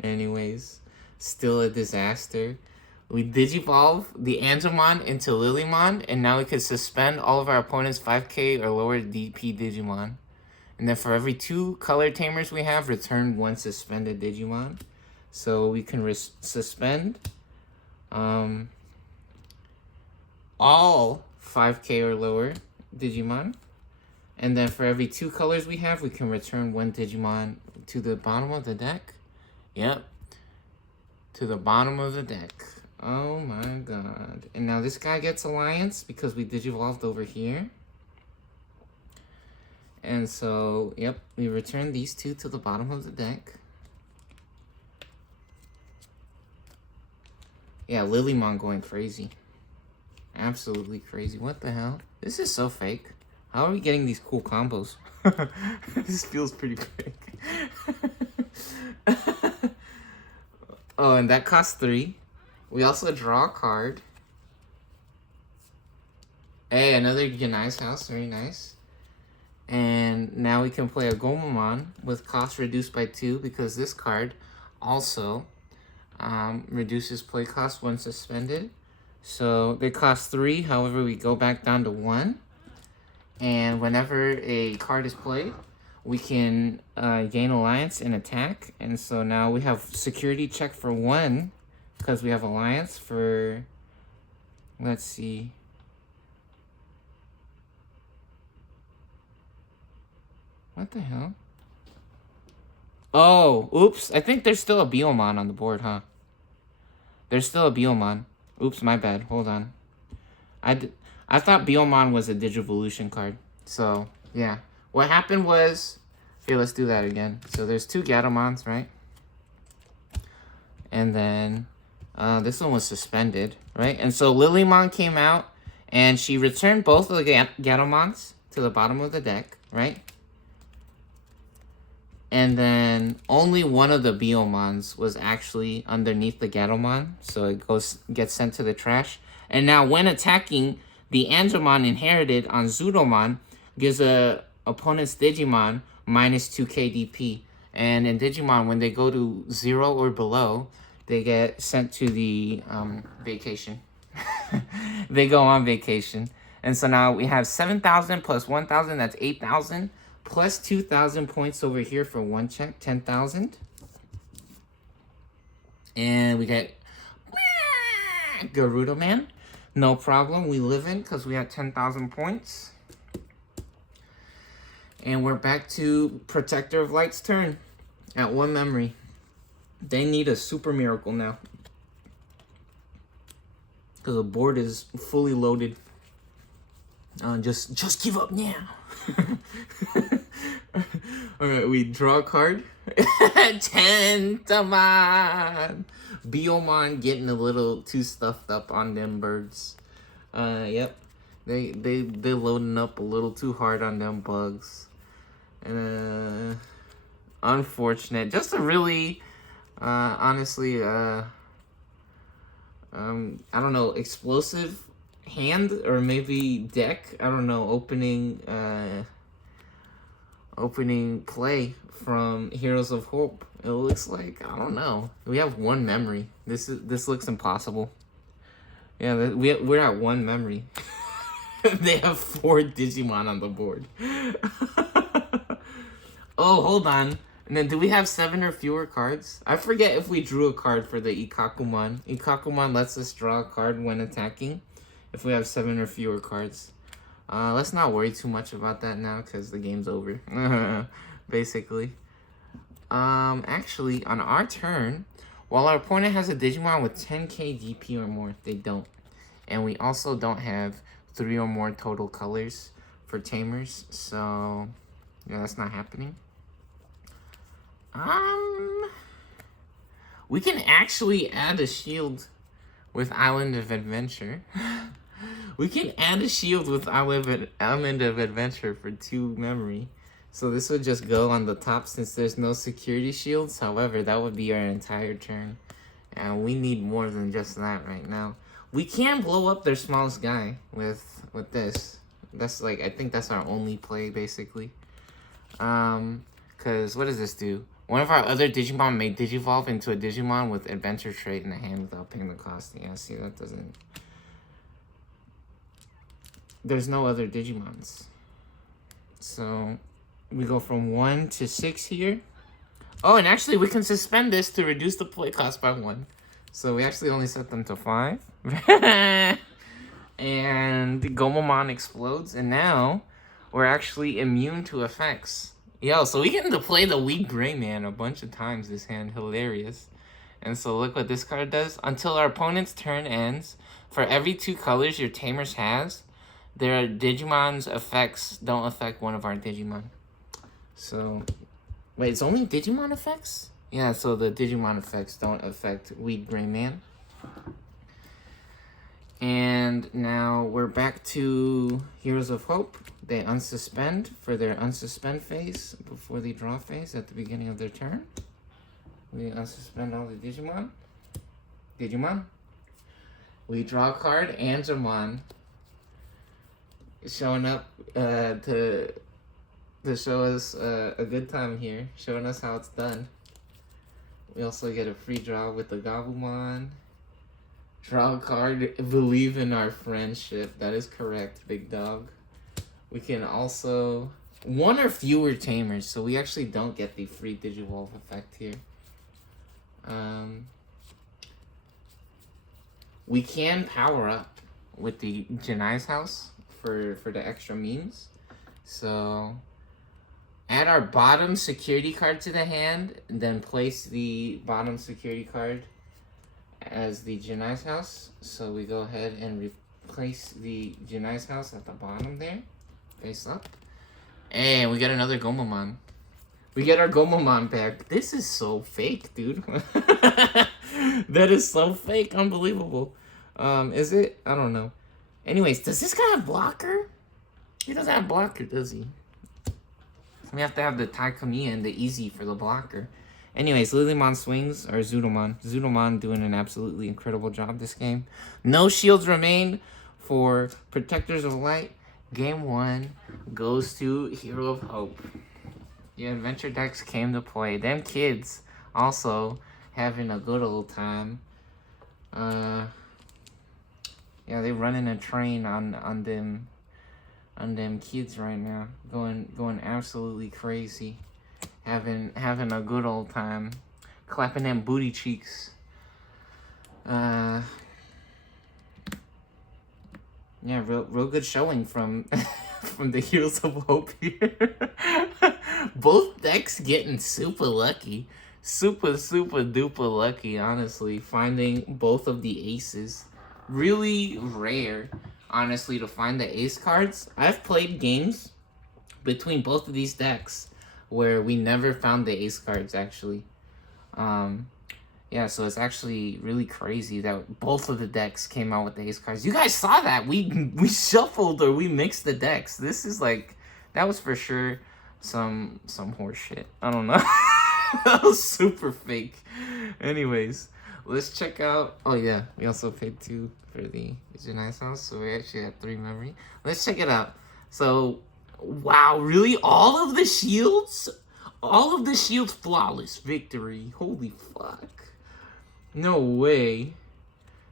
Anyways, still a disaster. We Digivolve the Angemon into Lilymon, and now we can suspend all of our opponent's 5k or lower DP Digimon. And then for every 2 color tamers we have, return 1 suspended Digimon. So we can suspend all 5k or lower Digimon. And then for every 2 colors we have, we can return 1 Digimon to the bottom of the deck. Yep. To the bottom of the deck. Oh my god. And now this guy gets Alliance because we Digivolved over here. And so, yep, we return these 2 to the bottom of the deck. Yeah, Lilymon going crazy. Absolutely crazy. What the hell? This is so fake. How are we getting these cool combos? This feels pretty fake. Oh, and that costs 3. We also draw a card. Hey, another Yanai's house. Very nice. And now we can play a Gomamon with cost reduced by 2 because this card also reduces play cost when suspended. So they cost 3, however we go back down to 1. And whenever a card is played, we can gain alliance and attack. And so now we have security check for 1 because we have alliance for, let's see. What the hell? Oh, oops. I think there's still a Biomon on the board, huh? There's still a Biomon. Oops, my bad. Hold on. I thought Biomon was a Digivolution card. So, yeah. What happened was... Okay, let's do that again. So, there's 2 Gatomons, right? And then... this one was suspended, right? And so, Lilymon came out, and she returned both of the Gatomons to the bottom of the deck, right? And then only one of the Biomons was actually underneath the Gatomon, so it gets sent to the trash. And now when attacking, the Angemon inherited on Zudomon gives a opponent's Digimon minus 2 KDP. And in Digimon, when they go to 0 or below, they get sent to the vacation. They go on vacation. And so now we have 7,000 plus 1,000, that's 8,000. Plus 2,000 points over here for 1 check, 10,000. And we get Gerudo Man. No problem, we live in because we have 10,000 points. And we're back to Protector of Light's turn at 1 memory. They need a super miracle now. Because the board is fully loaded. Just give up now. Alright, we draw a card. Tentamon! Biomon getting a little too stuffed up on them birds. Yep. They loading up a little too hard on them bugs. Unfortunate. Just a really, honestly, I don't know, explosive hand or maybe deck. I don't know, opening play from Heroes of Hope. It looks like, I don't know. We have 1 memory. This looks impossible. Yeah, we're at 1 memory. They have 4 Digimon on the board. Oh, hold on. And then do we have 7 or fewer cards? I forget if we drew a card for the Ikakumon. Ikakumon lets us draw a card when attacking if we have 7 or fewer cards. Let's not worry too much about that now because the game's over. Basically. Actually, on our turn, while our opponent has a Digimon with 10k DP or more, they don't. And we also don't have 3 or more total colors for Tamers. So, yeah, that's not happening. We can actually add a shield with Island of Adventure. We can add a shield with Island of Adventure for 2 memory. So this would just go on the top since there's no security shields. However, that would be our entire turn. And we need more than just that right now. We can blow up their smallest guy with this. That's like, I think that's our only play basically. Cause what does this do? One of our other Digimon may Digivolve into a Digimon with Adventure trait in the hand without paying the cost. Yeah, see, that doesn't... There's no other Digimons. So, we go from 1 to 6 here. Oh, and actually, we can suspend this to reduce the play cost by 1. So, we actually only set them to 5. And Gomamon explodes, and now we're actually immune to effects. Yo, so we get to play the weak Gray Man a bunch of times this hand. Hilarious. And so look what this card does. Until our opponent's turn ends, for every 2 colors your Tamers has, their Digimon's effects don't affect one of our Digimon. So, wait, it's only Digimon effects? Yeah, so the Digimon effects don't affect weak Gray Man. And now we're back to Heroes of Hope. They unsuspend for their unsuspend phase before the draw phase at the beginning of their turn. We unsuspend all the Digimon. We draw a card, Angemon, showing up to show us a good time here, showing us how it's done. We also get a free draw with the Gabumon. Draw a card, believe in our friendship. That is correct, big dog. We can also one or fewer tamers, so we actually don't get the free Digivolve effect here. We can power up with the Janai's house for the extra memes. So add our bottom security card to the hand, and then place the bottom security card as the Janai's house. So we go ahead and replace the Janai's house at the bottom there, face up. And we got another Gomamon. We get our Gomamon back. This is so fake, dude. That is so fake. Unbelievable. Is it? I don't know. Anyways, does this guy have blocker? He doesn't have blocker, does he? We have to have the Taikamiya and the Easy for the blocker. Anyways, Lilymon swings, or Zudomon. Zudomon doing an absolutely incredible job this game. No shields remain for Protectors of Light. Game 1 goes to Hero of Hope. The Adventure decks came to play. Them kids also having a good old time. Yeah, they running a train on them kids right now. Going absolutely crazy. Having a good old time. Clapping them booty cheeks. Yeah, real good showing from from the Heroes of Hope here. Both decks getting super lucky. Super duper lucky, honestly. Finding both of the aces. Really rare, honestly, to find the ace cards. I've played games between both of these decks where we never found the ace cards, actually. Yeah, so it's actually really crazy that both of the decks came out with the ace cards. You guys saw that. We shuffled or we mixed the decks. This is like, that was for sure some horse shit. I don't know. That was super fake. Anyways, let's check out. Oh yeah, we also paid 2 for the Janai's house, so we actually had 3 memory. Let's check it out. So, wow, really? All of the shields? All of the shields flawless victory. Holy fuck. No way.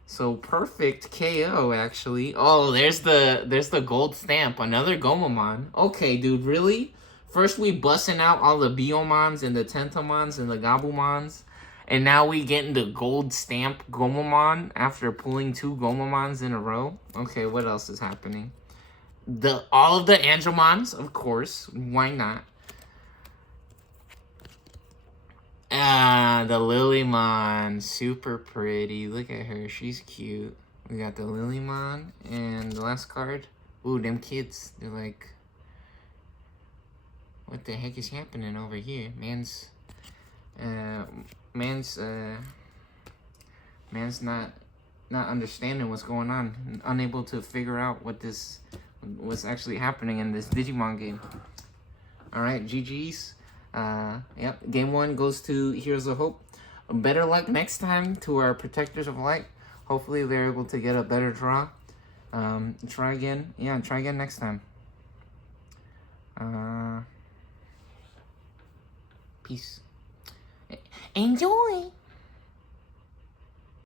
So perfect KO actually. Oh, there's the gold stamp. Another Gomamon. Okay, dude, really? First we busting out all the Biomons and the Tentomons and the Gabumons. And now we getting the gold stamp Gomamon after pulling 2 Gomamons in a row. Okay, what else is happening? All of the Angelmons, of course. Why not? The Lilymon. Super pretty. Look at her. She's cute. We got the Lilymon. And the last card. Ooh, them kids. They're like... What the heck is happening over here? Man's not understanding what's going on. Unable to figure out what's actually happening in this Digimon game. Alright, GG's. Yep, game 1 goes to Heroes of Hope. Better luck next time to our Protectors of Light. Hopefully they're able to get a better draw. Try again. Yeah, try again next time. Peace. Enjoy!